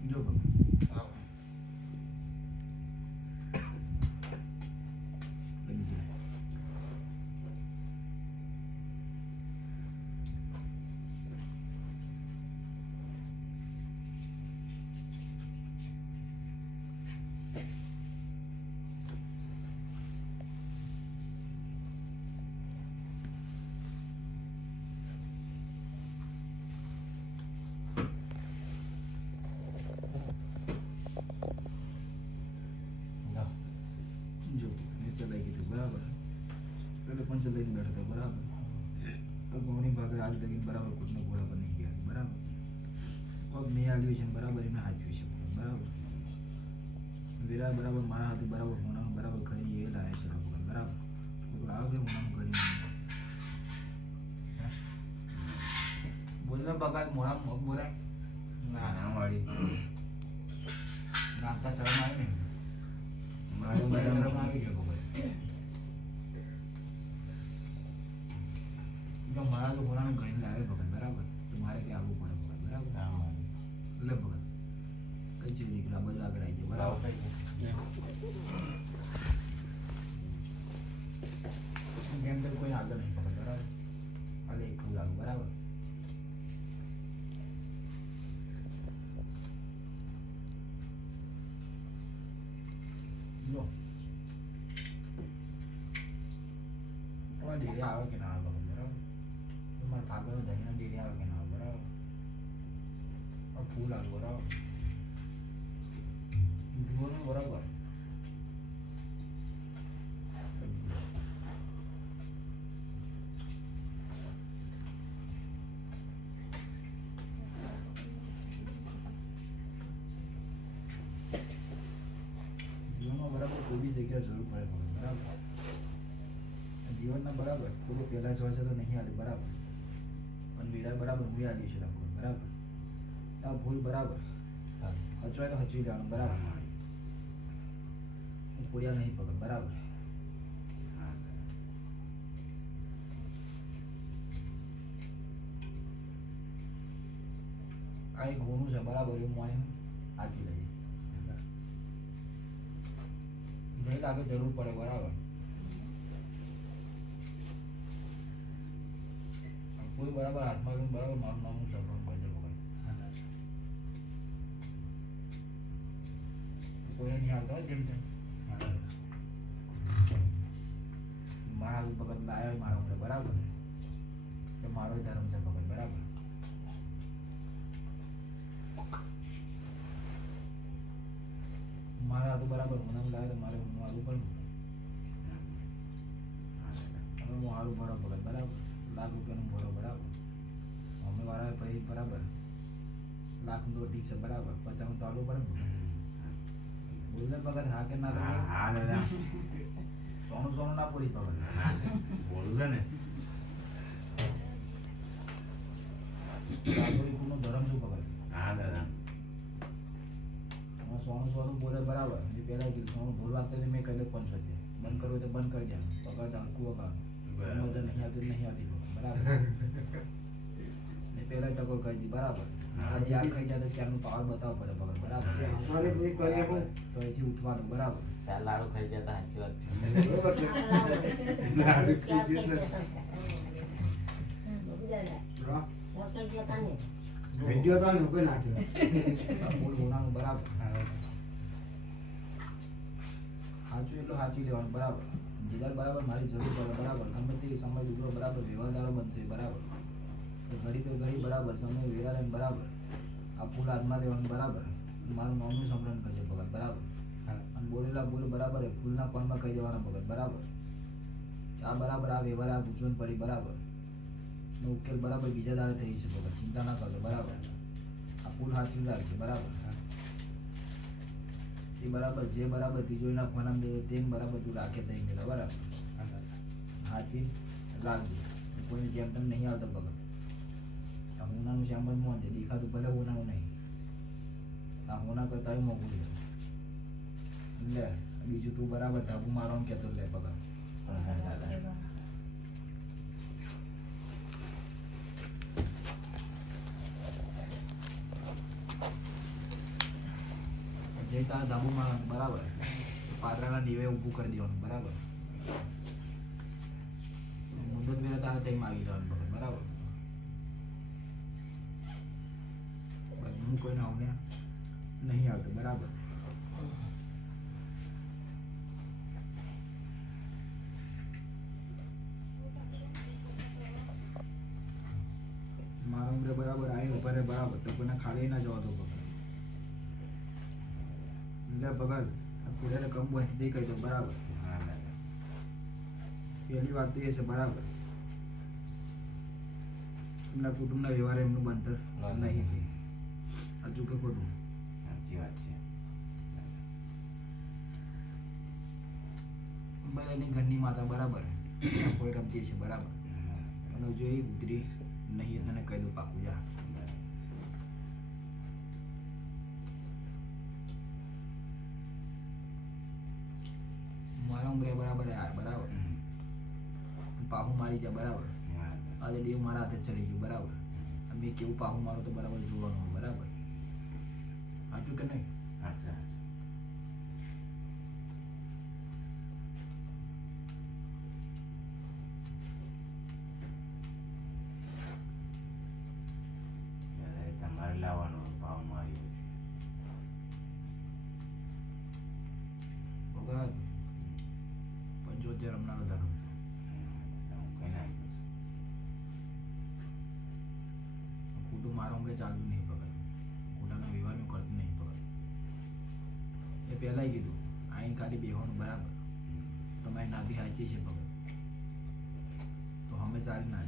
જો ભગત જો મેં ચલાવી કીધું બરાબર એટલે પંચ લઈને બેઠો હતો બરાબર તો ગૌણી ભાગર આજ લગીને બરાબર કુછનો બરાબર નહીં ગયા બરાબર પગ મેં આવ્યું છે ને બરાબર એમને હાચ્યું છે બરાબર વિરાટ બરાબર મારા હાથે બરાબર હોનાનું બરાબર કરી એ લાવે છે લોકો બરાબર કોઈ આવે છે હોનાનું કરી બોલને બગાડ મોડા મગ બોલાય ના ના વાળી નામતા શરમ આવે ને મારું શરમ બરાબર આવી ગયો બગાડ જો મારા તો હોનાનું કરી લાવે બગાડ બરાબર તો મારે ત્યાં આવવું પડે બગાડ બરાબર એટલે બગાડ કઈ છે દીકરા બધું આગળ આવી જાય બરાબર જેમ તેમ કોઈ આગળ નહીં પકડ બરાબર અલે એક ફૂલ આવું બરાબર જો તમારે ડેરી આવે કે ના આવે પકડ બરાબર તમારે કાગળ દહીંના ડેરી આવે કે ના આવે બરાબર ફૂલ આવું બરાબર જુઓ ને બરાબર જીવનમાં બરાબર કોઈ બી જગ્યાએ જરૂર પડે બરાબર જીવનના બરાબર થોડું પહેલા જ વર્ષે તો નહીં આવે બરાબર પણ બીડા બરાબર હું આવી છે લખો બરાબર આ ભૂલ બરાબર હચવાય તો હચવી જવાનું બરાબર હું પૂર્યા નહીં પકડ બરાબર આ એક હોનું છે બરાબર એવું માની હાચી લઈએ નહીં લાગે જરૂર પડે બરાબર કોઈ બરાબર હાથમાં લઈને બરાબર મારું નામનું સફળ પડે પકડ કોઈને નહીં આવતો જેમ તેમ મારા પગત લાયો મારા ઉપર બરાબર તો મારો ધર્મ છે પગત બરાબર મારા હાથું બરાબર હું નામ લાવે તો મારે હું હારું પણ હવે હું હારું ભરો પગત બરાબર લાખ રૂપિયાનું ભરો બરાબર અમે વાળા પછી બરાબર લાખનું તો ઠીક છે બરાબર 50 તો આલું પડે બોલને પગત હા કે ના હા દાદા સોનું સોનું ના પૂરી પગત બોલું છે ને નું ધર્મ શું પગત હા દાદા સોનું સોનું બોલે બરાબર મેં પહેલા કીધું સોનું ઢોલ વાગતો મેં કહી દઉં 500 છે બંધ કરવું તો બંધ કરી દેવાનું પકડ હલકું વગાડવાનું મજા નહીં આવતી બરાબર મેં પહેલા ટકો કહી દી બરાબર આજે આ ખાઈ જાય તો ત્યારનું પાવર બતાવવું પડે પગડ બરાબર તો એથી ઉઠવાનું બરાબર ચાર લાડુ ખાઈ જતા સાચી વાત મૂળ હોનાનું બરાબર સાચું એટલું સાચી લેવાનું બરાબર જીદાર બરાબર મારી જરૂર પડે બરાબર ગમે તે સમય ઉભરો બરાબર વ્યવહારદારો બનશે બરાબર તો ઘડી તો ઘડી બરાબર સમય વેરાને બરાબર આ ફૂલ હાથમાં લેવાનું બરાબર મારું નામનું સંભળણ કરજે ભગત બરાબર અને બોલેલા બોલ બરાબર એ ફૂલના કોનમાં કહી દેવાના ભગત બરાબર આ બરાબર આ વ્યવહાર આ ગૂંચવણ પડી બરાબર નો ઉકેલ બરાબર બીજા દાડે થઈ છે ભગત ચિંતા ના કરજો બરાબર આ ફૂલ હાથવી રાખજો બરાબર એ બરાબર જે બરાબર તિજોરી નાખવાના દે તેમ બરાબર તું રાખે નહીં મેળો બરાબર હાથવી રાખજો કોઈને જેમ તેમ નહીં આવતો ભગત આ હોનાનું શ્યામ મોન છે દેખાતું ભલે હોનાનું નહીં આ હોના કરતા મોંઘું છે લે બીજું તું બરાબર ધાબુ મારવાનું કહેતો લે પગર જઈ તારા ધાબુમાં બરાબર પાદરાના દીવે ઊભું કરી દેવાનું બરાબર. મુદત વેળા તારે ત્યાં માગી લેવાનું ભગત બરાબર. હું કોઈને આવને નહીં આવતો બરાબર. મારો ઉમરે બરાબર આવી ઉભા રહે બરાબર તો કોઈને ખાલી ના જવા દો ભગત. એટલે ભગત પૂરે કમ બંધ કહી દો બરાબર. પહેલી વાત તો એ છે બરાબર એમના કુટુંબના વ્યવહાર એમનું બંધર નહીં હજુ કે ખોટું. સાચી વાત છે. બધા એની ઘરની માતા બરાબર કોઈ રમતી છે બરાબર. અને જો એ ઉતરી નહીં તને કહી દઉં પાકું જા. મારા ઉમરે બરાબર યાર બરાબર પાહું મારી જા બરાબર. આજે દેવ મારા હાથે ચડી ગયું બરાબર. મેં કેવું પાહું મારું તો બરાબર જોવાનું બરાબર. સાચું કે નહીં? તમારે લાવવાનો ભાવ માર્યો ભગત 75 રમનારો ધર્મ ખોટું મારા ઉમરે ચાલતું નહીં ભગત. ખોટાના વ્યવહાર મેં કરતું નહીં ભગત. એ પહેલાંય કીધું આઈન ખાલી બેવાનું બરાબર. તમારી નાભી સાચી છે ભગત તો અમે ચાલી ના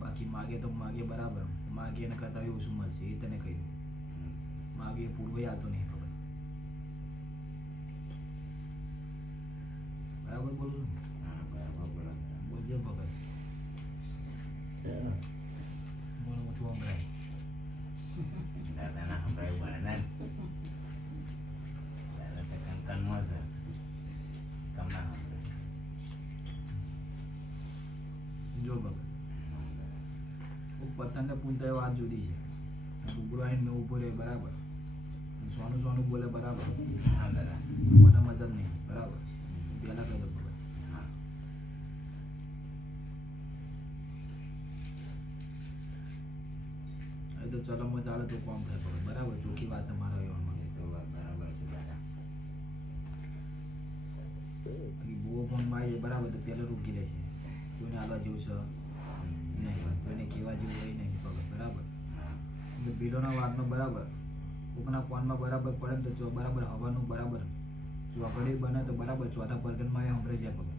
બાકી માગે તો માગે બરાબર. માગે એને કરતા ઓછું મળશે એ તને કહ્યું. માગે પૂર્વે આતો નહીં ભગત. બરાબર બોલું બોલજો ભગત. બોલો મોટું સંભળાય. દાદાના સંભળાયું બને ને દાદા તો કંકનમાં છે કમના જો ભગત પતંગને પૂનતા એ વાત જુદી છે. ઉભરો આવીને મેં ઊભો રહે બરાબર. સોનું સોનું બોલે બરાબર. મને મજા જ નહીં બરાબર. પહેલાં કહી દો ભગત. એ તો ચલમમાં ચાલે તો કોમ થાય ભગત બરાબર. ચોખ્ખી વાત છે મારા વ્યવહારમાં. તો બરાબર છે દાદા. બહુ ફોન માં બરાબર તો પહેલાં રોકી લે છે. કોઈને આવા જેવું છે નહીં. કોઈને કહેવા જેવું હોય નહીં ભગત બરાબર. એટલે ભીલોના વાતનો બરાબર કોકના ફોનમાં બરાબર પડે ને તો બરાબર હવાનું બરાબર ચોકડી બને તો બરાબર ચોથા પરગનમાં એ સંભળાઈ જાય ભગત.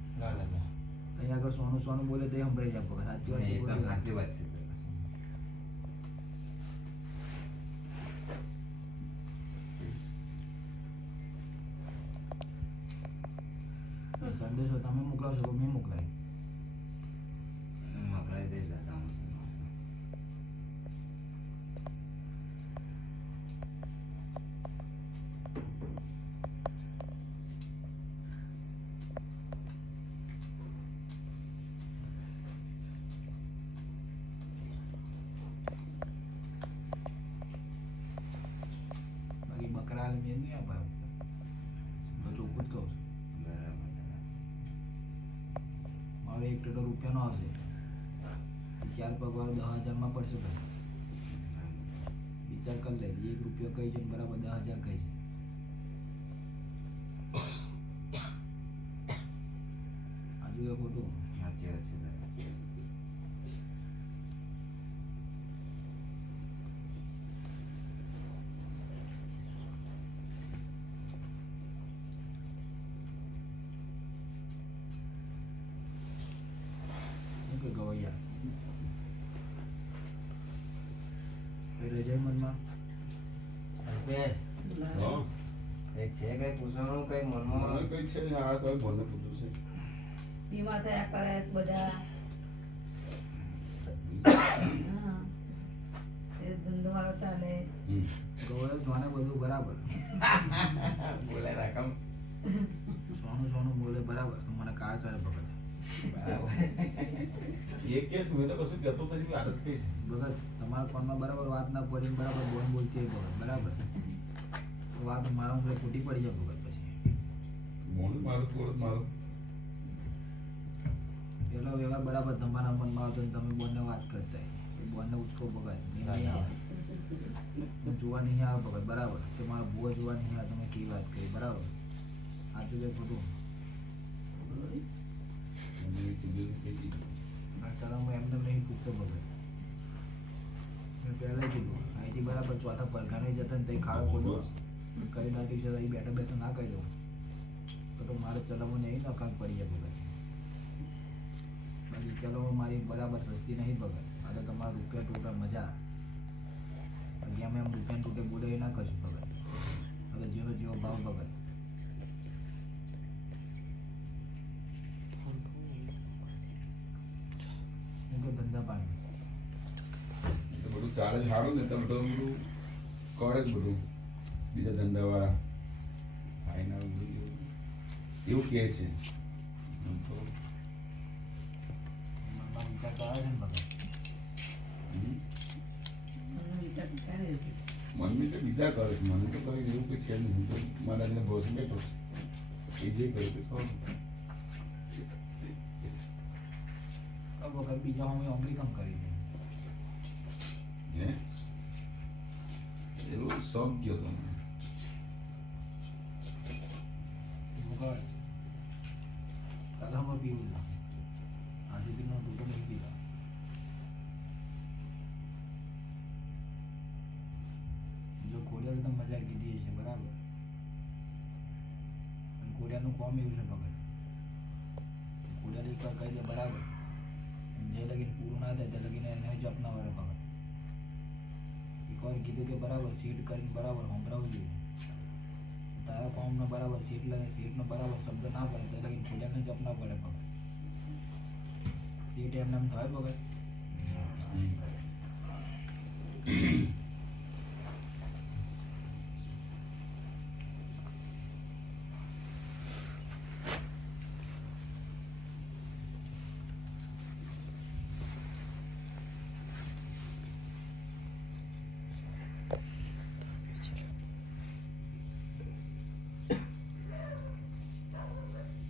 અહીંયા આગળ સોનું સોનું બોલે તો એ સંભળાઈ જાય ભગત. સાચી વાત છે. સાચી વાત છે. સંદેશો તમે મોકલાવશો તો મેં મોકલાય. મોકલાઈ દઈશ દાદા હું બાકી બકરા મેં નહીં આપાય. ચોખ્ખું જ કહું છું. મારો 1 ટોટો રૂપિયાનો આવશે. 4 પગવાળો 10,000 માં પડશે ભાઈ. વિચાર કરી લે. 1 રૂપિયો કહી છે ને બરાબર 10,000 કહી છે. આજુ એ ખોટું. સાચી વાત છે દાદા. શું કે ગવૈયા કઈ રજાઈ મનમાં અલ્પેશ, એક છે કઈ પૂછવાનું કઈ મનમાં કઈ છે ને આ તો મને પૂછ્યું છે. બીમાર થયા કરે છે બધા. હા. એ ધંધો સારો ચાલે. ગવૈયા જોને બધું બરાબર. બોલે રકમ સોનું સોનું બોલે બરાબર તો મને કાર ચાલે ભગત. એ કેસ મેં તો કશું કહેતો નથી. આદત કઈ છે ભગત તમારા ફોનમાં બરાબર વાત ના પડીને બરાબર બોલ બોલતી હોય ભગત બરાબર. વાત મારા ઉપર ખોટી પડી જાય ભગત પછી મોડું મારું થોડું મારું પેલો વ્યવહાર બરાબર તમારા મનમાં આવતો ને તમે બોનને વાત કરતા એ બોનને ઉઠકો ભગત નહીં આવે જોવા નહીં આવે ભગત બરાબર તો મારા ભૂવા જોવા નહીં આવે તમે કેવી વાત કરી બરાબર સાચું કે ખોટું તળાવમાં એમને નહીં ફૂટતો ભગત મેં પહેલાં કીધું અહીંથી બરાબર ચોથા પરગાને જતા ને ત્યાં ખાડો ખોદો કરી નાખી છે અહીં બેઠા બેઠા ના કહી દઉં તો મારે ચલાવવું નહીં નકામ પડી જાય ભગત બાકી ચલાવવા મારી બરાબર સસ્તી નહીં ભગત આ તો તમારા રૂપિયા ટૂંકા મજા બાકી અમે એમ રૂપિયા ટૂંકે બોલાવી ના કરશું ભગત હવે જેવો જેવો ભાવ ભગત ધંધા પાણી બધું ચાલે છે સારું ને તમે તો બધું કરે જ બધું બીજા ધંધાવાળા ફાઈના બધું એવું કહે છે આમ તો મનમાં વિચાર તો આવે છે ને ભગત મમ્મી તો બીજા કરે છે મને તો કઈ એવું કંઈ છે નહીં હું તો મારા જેને ભરોસે બેઠો છું એ જે કહ્યું તે ખરું વખત બીજા અમે અમલી કામ કરી ને એવું શોખ ગયો તમે દીધું કલામાં પીવું ના આજે દીનો દૂધો નહીં પીતા જો કોડિયા તો મજા કીધી છે બરાબર કોડિયાનું કોમ એવું છે ભગત કોડિયા એકવાર કહી દે બરાબર જે લગીન પૂરું ના થાય તે લગીને એને જ અપનાવવા ભગત એકવાર કીધું કે બરાબર સીટ કરીને બરાબર સંભળાવવું જોઈએ તારા કોમનો બરાબર સીટનો બરાબર શબ્દ ના પડે તે લગીન ખોજાને જ અપનાવ પડે ભગત સીટ એમને એમ થાય ભગત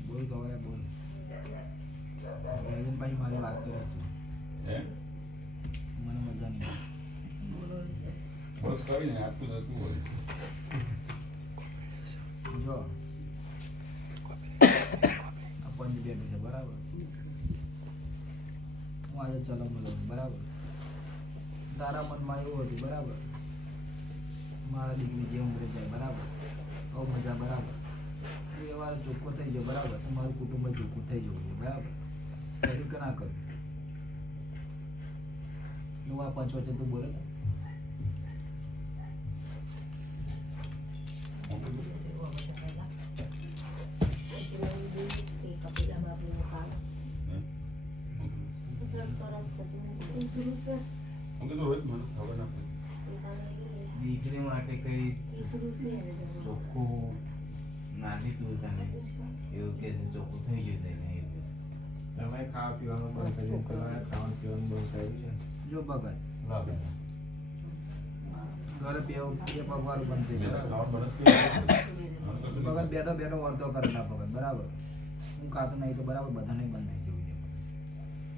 બોલ ગવાય બોલ ભાઈ મારી વાત કરે હે મને મજા નહીં બસ કરીને આપતું જતું હોય જો આ પંચ બેઠું છે બરાબર હું આજે ચલમમાં લઉં બરાબર તારા મનમાં એવું હતું બરાબર મારા દીકરી જે ઉમરે જાય બરાબર બહુ મજા બરાબર એ વાર ચોખ્ખો થઈ ગયો બરાબર તમારું કુટુંબ ચોખ્ખું થઈ જવું છે બરાબર કર્યું કે ના કર્યું હું આ પંચ વચ્ચે તું બોલે દીકરી માટે કઈ ચોખ્ખું નાની તું તને એવું કે છે ચોખ્ખું થઈ ગયું તને એવું તમે ખાવા પીવાનું બંધ કરી દીધું, ખાવાનું પીવાનું બંધ કરી દીધું. જો ભગત બરાબર ઘરે પીવું એ પગવારું બંધ થઈ ગયું ભગત બેઠો બેઠો વર્તો કરે ના ભગત બરાબર હું ખાતો નહીં તો બરાબર બધાને બંધ થઈ જવું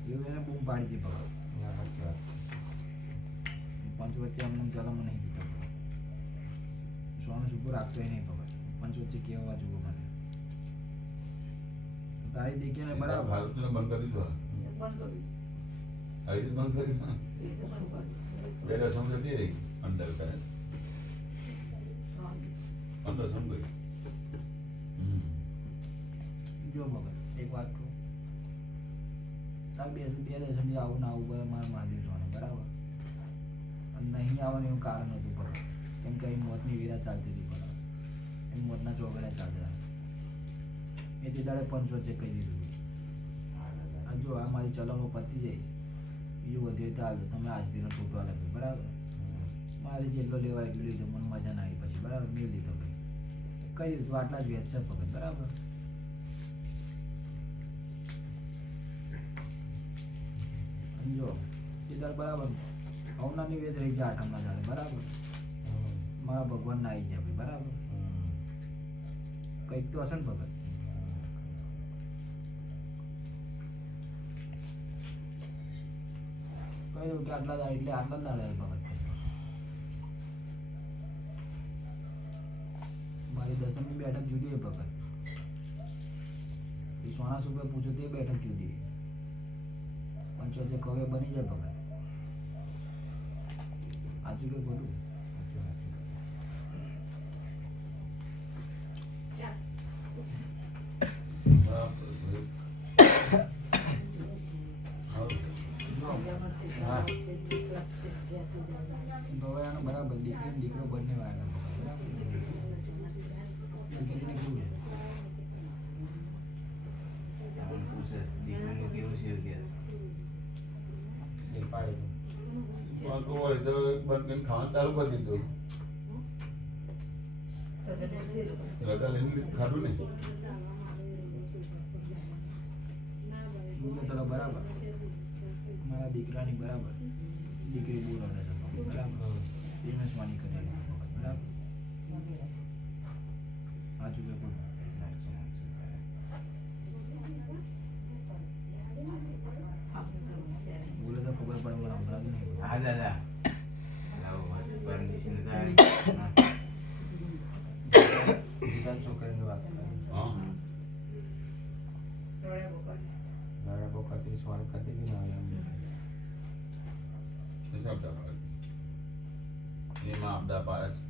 છે એવું એને બૂમ પાડી હતી ભગત પંચ વચ્ચે અમને ચલમ નહીં દીધો ભગત સોનું સુપુર રાખતો નહીં ભગત પંચ વચ્ચે કેવા જુઓ મને તારી દેખીને બરાબર ભારતને બંધ કરી દીધો આવી રીતે બંધ કરી બે રસમ જતી રહી અંદર કરે અંદર સમજાય જો ભગત એક વાત કહું તાર બે દસમી આવું ના આવું બરાબર મારે મહાદેવ જોવાનું બરાબર અને નહીં આવવાનું એવું કારણ હતું ભગત કેમ કે અહીં મોતની વીરા ચાલતી હતી બરાબર એમ મોતના ચોગડા ચાલતા એ તે દાડે પંચ વચ્ચે કહી દીધું આ જો આ મારી ચલમો પતી જાય બીજું વધ્યું તો હાલ તમે આજથી ટૂંકવા લાગ્યું બરાબર મારે જેટલો લેવાય એટલું લીધું મને મજા ના આવી પછી બરાબર મેળ દીધો ભાઈ કઈ દીધું આટલા જ વેચ છે ભગત બરાબર જો એ તાર બરાબર અવનાની વેચ રહી જાય આઠમના દાડે બરાબર મારા ભગવાન ના આવી જાય ભાઈ બરાબર કંઈક તો હશે ને ભગત. કહ્યું કે આટલા દાડા એટલે આટલા જ દાડા એ ભગત. મારી દસમની બેઠક જુદી એ ભગત. એ સોના સુબે પૂછો તે બેઠક જુદી. પંચોતેર કવે બની જાય ભગત. સાચું કે ખોટું? ગવાયાનો બરાબર દીકરી ને દીકરો બંને વાળા દીકરીને કેવું છે? આપણને પૂછે દીકરીનું કેવું છે કે ખાવાનું ચાલુ કરી દીધું ખાધું નહીં બોલો ચલો બરાબર. મારા દીકરાની બરાબર દીકરી બહુ રડે છે બરાબર. બિઝનેસમાની કરે બરાબર. સાચું કે ખોટું? બોલે તો ખબર પડે મને હમણાં નહીં. હા દાદા પરમિશન છોકરીની વાત કરે. હા મારા બહુ ખાતરી સવાલ ખાતી બી ના આવે એમાં આપદા પાડે છે.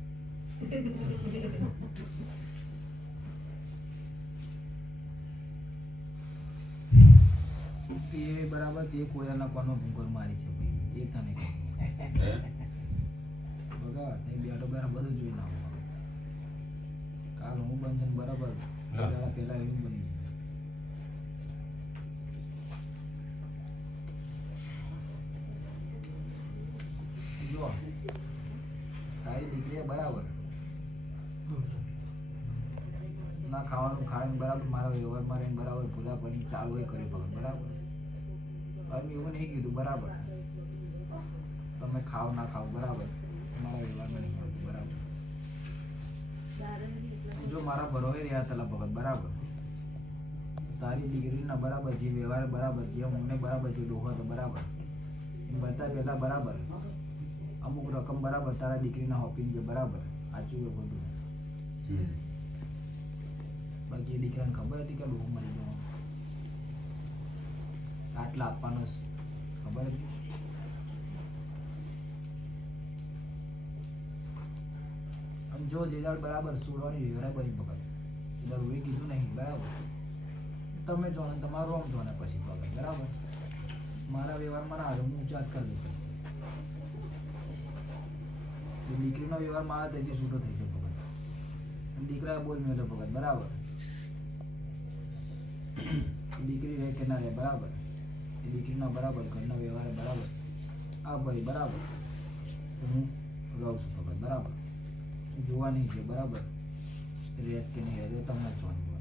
એ બરાબર તે કોયલના કોનો ભૂંગર મારી છે ભાઈ. એ તને કહું બગા તે બેઠો બેઠા બધું જોઈ નાખો. કાલ હું બનશે ને બરાબર પેલા એવું બની ગયું. જો તારી દીકરી બરાબર ના ખાવાનું ખાઈને બરાબર મારા વ્યવહારમાં રહીને બરાબર પૂરા પડી ચાલુ એ કરી પકડ બરાબર. હવે એવું નહીં કીધું બરાબર તમે ખાવ ના ખાવ બરાબર મારા વ્યવહારમાં નહીં આવતું બરાબર. જો મારા ભરોએ રહ્યા તલા ભગત બરાબર તારી દીકરીના બરાબર જે વ્યવહાર બરાબર જે અમને બરાબર જે ડોહો હતો બરાબર બધા પહેલા બરાબર અમુક રકમ બરાબર તારા દીકરીના હોપીને છે બરાબર. સાચું કે ખોટું? બાકી એ દીકરાને ખબર હતી કે ડોહો મરી ગયો આટલા આપવાનો ખબર હતી? આમ જો જેદાર બરાબર સોડવાની વ્યવહાર બની પકડ એટલે રોઈ કીધું નહીં બરાબર. તમે જો ને તમારું આમ જો ને પછી પકડ બરાબર. મારા વ્યવહારમાં ના આવે હું ઊંચાત કરી દઉં. દીકરીનો વ્યવહાર મારા તેથી છૂટો થઈ ગયો ભગત. દીકરાએ બોલ મેં તો ભગત બરાબર. દીકરી રહે કે ના રહે બરાબર એ દીકરીના બરાબર ઘરના વ્યવહાર બરાબર. આ ભાઈ બરાબર હું રહું છું ભગત બરાબર. જોવાની છે બરાબર રહે કે નહીં રહે તમને જ જોવાનું.